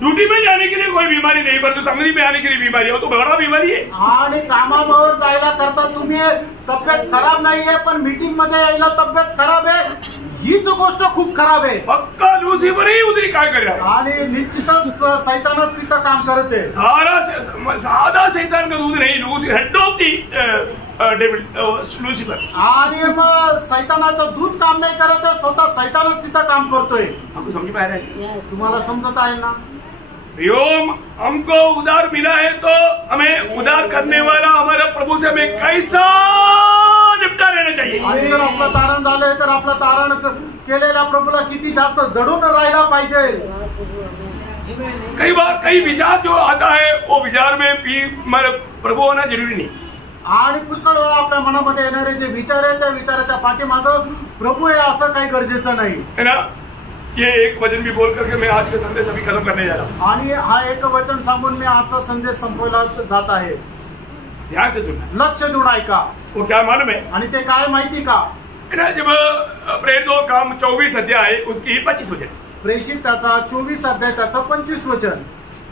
ड्यूटी में जाने के लिए कोई बीमारी नहीं, परंतु संगति में आने के लिए बीमारी है, वो तो बड़ा बीमारी है। आणि कामावर जायला करता तुम्ही तब्येत खराब नाहीये, पण मीटिंग मध्ये यायला तब्येत खराब आहे, हीच गोष्ट खूप खराब आहे। पक्का लूसीफर ही उतरी काय कर रहा है, आणि निश्चितच सैतानच तिथं काम करते। साधा शैतान का दूध नहीं, हेड ऑफ दी लूसीफर। आणि मग सैतानाचं दूध काम नाही करत आहे, स्वतः सैतानच तिथं काम करतोय। आपको समझ में आ रहा है? तुम्हाला समजत आहे ना? हमको उधार मिला है तो हमें उधार करने वाला हमारे प्रभु से हमें कैसा निपटा लेना चाहिए। आणि जर आपलं तारण झालंय तर आपलं तारण केलेल्या प्रभूला किती जास्त जडून राहायला पाहिजे। कई बार कई विचार जो आता है वो विचार में भी हमारे प्रभु होना जरूरी नहीं, आणि पुष्कळ वेळा आपल्या मनामध्ये येणारे जे विचार आहे त्या विचाराच्या पाठीमागं प्रभू आहे असं काही गरजेचं नाही, है ना? ये एक वचन भी बोल करके मैं आज का संदेश अभी खत्म करने जा रहा हूँ। आणि हा एक वचन सांगून मी आजचा संदेश संपवला जात आहे। ध्यान से सुनना, लक्ष देऊन ऐका. वो क्या मालूम है? आणि ते काय माहिती का? जब प्रेरितों का काम 24 अध्याय उसकी 25 वचन, प्रेषित त्याचा 24 अध्याय त्याचा 25 वचन.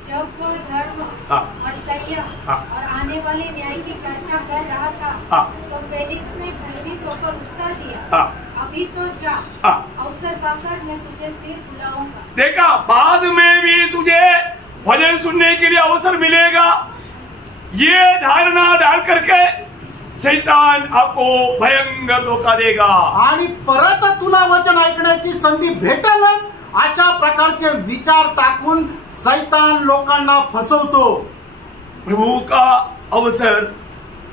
जब वो धर्म और संयम और आने वाले न्याय की चर्चा कर रहा था, तो फेलिक्स ने भयभीत होकर उत्तर दिया, अभी तो जा, अवसर पाकर मैं तुझे फिर बुलाऊंगा. देखा, बाद में भी तुझे भजन सुनने के लिए अवसर मिलेगा, ये धारणा डाल करके शैतान आपको भयंकर धोखा देगा. आणि परत तुला वचन ऐकण्याची संधी भेटेलच अशा प्रकारचे विचार टाकून शैतान लोकांना फसवतो. प्रभु का अवसर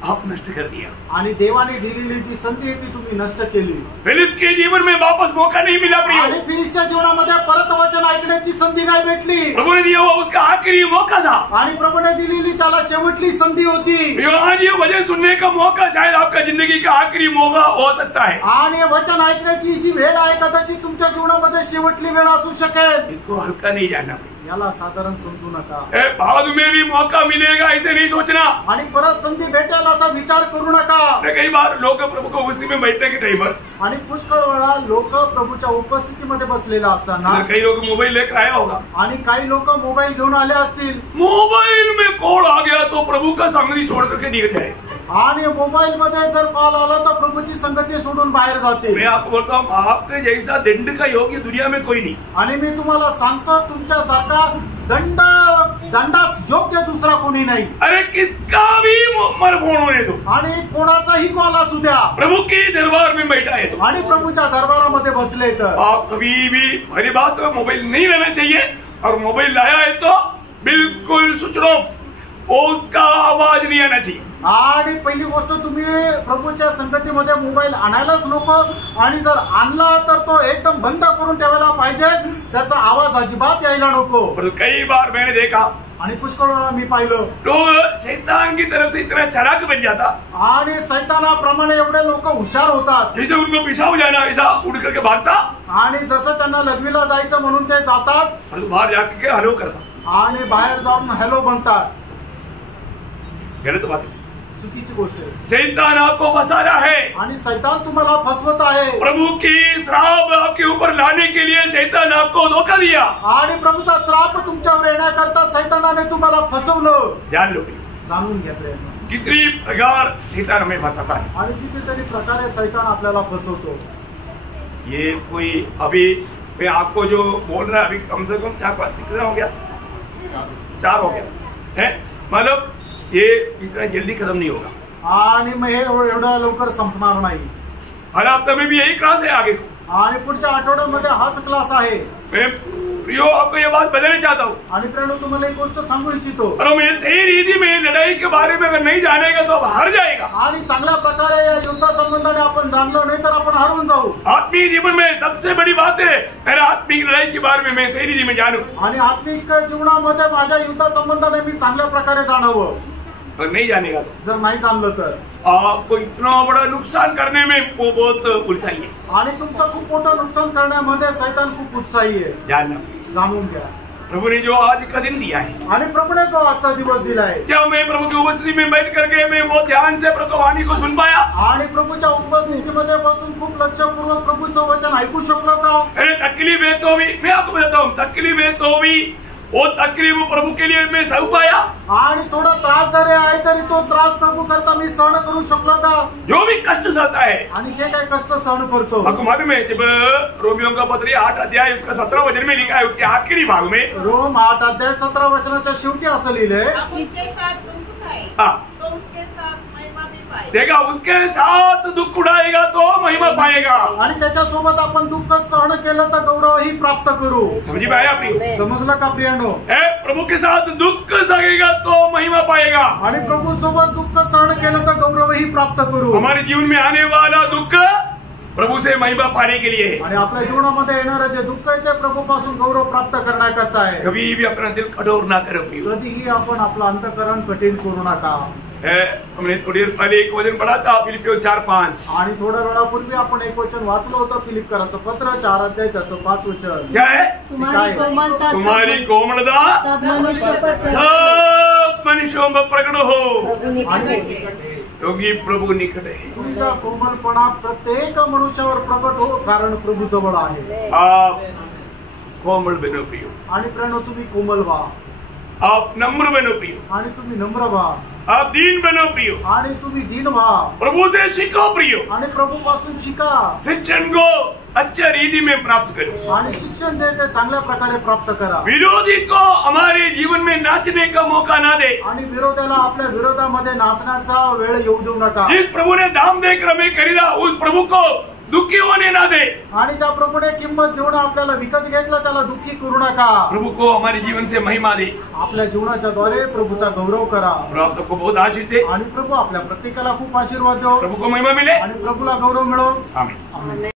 आप नष्ट कर दिया आणि देवाने दिलेली जी संधी आहे ती तुम्ही नष्ट केली. फिलिस के जीवन में वापस मौका नहीं मिला. आणि फिलिसच्या जीवनामध्ये परत वचन ऐकण्याची संधी नाही भेटली. प्रभु ने दिया हुआ उसका आखिरी मौका था, आणि प्रभूने दिलेली त्याला शेवटली संधी होती. आज ये वचन सुनने का मौका शायद आपका जिंदगी का आखिरी मौका हो सकता है. आणि वचन ऐकण्याची जी वेळ आहे कदाचित तुमच्या जीवनामध्ये शेवटली वेळ असू शकेल. इसको हल्का नहीं जाना, याला साधारण समजू नका. बाद में भी मौका मिलेगा ऐसे नहीं सोचना, आणि परत संधी भेटेल असा विचार करू नका. कई बार लोग प्रभु को उपस्थिति में बैठने के टाइम पर, आणि पुष्कळ वेळा लोक प्रभूच्या उपस्थितीमध्ये बसलेला असताना कई लोग मोबाइल लेकर आया होगा, आणि काही लोक मोबाईल घेऊन आले असतील. मोबाइल में कॉल आ गया तो प्रभु का संगति छोड़ करके निकल जाए. आणि मोबाईल मध्ये जर कॉल आला तर प्रभूची संगती सोडून बाहेर जाते. मैं आपको बोलता हूँ, आपके जैसा दंड का योग्य दुनिया में कोई नहीं. आणि मी तुम्हाला सांगतो तुमच्यासारखा दंडास योग्य दुसरा कोणी नाही. अरे किसका भी मन फोन होने दो, आणि कोणाचाही कॉल असू द्या, प्रभु के दरबार में बैठा है तो, आणि प्रभूच्या दरबारामध्ये बसले तर आप कभी भी भली बात मोबाइल नहीं लेना चाहिए. और मोबाइल लाया है तो बिल्कुल स्विच ऑफ, उसका आवाज नहीं आना चाहिए. आणि पहिली गोष्ट तुम्ही प्रभूच्या संगतीमध्ये मोबाईल आणायलाच नको, आणि जर आणला तर तो एकदम बंद करून ठेवायला पाहिजे, त्याचा आवाज अजिबात यायला नको. कई बार मैंने देखा, आणि पुष्कळ वेळा मी पाहिलं, लोग शैतान की तरफ से इतना चालाक बन जाता, आणि सैतानाप्रमाणे एवढे लोक हुशार होतात, जैसे उनको पेशाब जाना ऐसा उड़ करके भागता, आणि जसं त्यांना लघवीला जायचं म्हणून ते जातात, बाहर जाकर हॅलो करता, आणि बाहेर जाऊन हॅलो म्हणतात. गलत बात है, चुकीची गोष्ट आहे. शैतान आपको फंसा रहा है, आणि शैतान तुम्हाला फसवत आहे. प्रभु की श्राप आपके ऊपर लाने के लिए शैतान आपको धोखा दिया, आणि प्रभूचा श्राप तुमच्यावर येण्याकरता शैतानाने तुम्हाला फसवलं. जान लो, जाणून घेतले कितनी प्रकार शैतान हमें फंसाता है. आणि कितीतरी प्रकारे शैतान आपल्याला फसवतो. ये कोई अभी मैं आपको जो बोल रहा है अभी कम से कम 4-5 कितना हो गया, 4 हो गया है, मतलब ये इतना जल्दी खत्म नहीं होगा. आणि मग हे एवढं लवकर संपणार नाही. हर हफ्ते में भी यही क्लास है आगे को, आणि पुढच्या आठवड्यामध्ये हाच क्लास आहे. मैं प्रियो आपको ये बात बताना चाहता हूँ, आणि प्रेरणू तुम्हाला एक गोष्ट सांगू इच्छितो. और मैं सही रीति में लड़ाई के बारे में अगर नहीं जानेगा तो आप हार जाएगा. आणि चांगल्या प्रकारे या युद्धासंबंधाने आपण जाणलो नाही तर आपण हारून जाऊ. आत्मिक जीवन में सबसे बड़ी बात है मेरा आत्मिक लड़ाई के बारे में मैं सही रीति में जानू, आणि आत्मिक जीवनामध्ये माझ्या युद्धासंबंधाने मी चांगल्या प्रकारे जाणावं. और नहीं जानेगा जर नाही जाणलं तर आपको इतना बड़ा नुकसान करने में वो बहुत उलझाई है. आणि तुमचं खूप मोठं नुकसान करण्यामध्ये शैतान खूप उत्साही आहे. जानना, जाणून घ्या. प्रभु ने जो आज का दिन दिया है, आणि प्रभूने जो आजचा दिवस दिला आहे, जब मैं प्रभु की उपस्थिति में बैठ करके मैं वो ध्यान से प्रभु वाणी को सुन पाया, आणि प्रभूच्या उपस्थितीमध्ये बसून खूप लक्षपूर्वक प्रभूचं वचन ऐकू शकलो का? अरे तकलीफ है तो भी मैं आपको बताता हूँ, तकलीफ है तो भी वो तकलीफ प्रभु के लिए मैं सह पाया. आणि थोडा त्रास जरी आहे तरी तो त्रास प्रभू करता मी सहन करू शकलो का? जो भी कष्ट सहता है, आणि जे काही कष्ट सहन करतो. आपको मालूम है जब रोमियों का पत्र 8 अध्याय उसका 17 वचन में लिखा है, उसके आखिरी भाग में रोम 8 अध्याय 17 वचनाच्या शेवटी असं लिहिलंय, उसके साथ दुख उठाए हाँ, तो उसके साथ महिमा भी पाए. देखा उसके साथ दुख उठाएगा तो महिमा पाएगा. आणि त्याच्यासोबत आपण दुःख सहन केलं तर गौरवही प्राप्त करू. समझी में आया प्रिय? समजलं का प्रियानो? प्रभु के साथ दुख सहेगा तो महिमा पाएगा. आणि प्रभू सोबत दुःख सहन केलं तर गौरवही प्राप्त करू. हमारे जीवन में आने वाला दुख प्रभु से महिमा पाने के लिए, आणि आपल्या जीवनामध्ये येणारं जे दुःख आहे ते प्रभूपासून गौरव प्राप्त करण्याकरता आहे. कभी भी अपना दिल कठोर ना करो. कधीही आपण आपलं अंतःकरण कठीण करू नका. हमने थोड़ी देर पहले एक वचन पढ़ा था फिलिपियों 4:5. आणि थोड्या वेळापूर्वी आपण एक वचन वाचलं होतं फिलिप्पियराचं पत्र 4 अध्याय त्याचं 5 वचन. क्या है? तुम्हारी कोमलता तुम्हारी कोमलता सब मनुष्य पर सब मनुष्यों में प्रकट हो, प्रभु निकट आणि है। निकट आहे. क्योंकि प्रभु निकट है। तुमचा कोमलपणा प्रत्येक मनुष्यावर प्रकट हो, कारण प्रभु जवळ आहे. आप कोमल बनो प्रियो, आणि प्रणव तुम्ही कोमल व्हा, आप नम्र बनो प्रियो, आणि तुम्ही नम्र व्हा, आप दीन बनो प्रियो, आणि तुम्ही दीन व्हा, प्रभु से सीखो प्रियो, आणि प्रभु पासून शिका, शिक्षण को अच्छा रीति में प्राप्त करो, आणि शिक्षण जे ते चांगल्या प्रकारे प्राप्त करा, विरोधी को हमारे जीवन में नाचने का मौका ना दे, आणि विरोधाला आपल्या विरोधामध्ये नाचण्याचा वेळ येऊ देऊ नका. जिस प्रभु ने दाम देकर हमें खरीदा उस प्रभु को दुखी होने ना दे, आणि ज्या प्रभूने किंमत देऊन आपल्याला विकत घेतलं त्याला दुःखी करू नका. प्रभु को हमारे जीवन से महिमा दे, आपल्या जीवनाच्या द्वारे प्रभूचा गौरव करा, प्रभु आप सबको बहुत आशीष दे, आणि प्रभू आपल्या प्रत्येकाला खूप आशीर्वाद देव, प्रभु को महिमा मिले, आणि प्रभूला गौरव मिळो. आमीन. आमीन.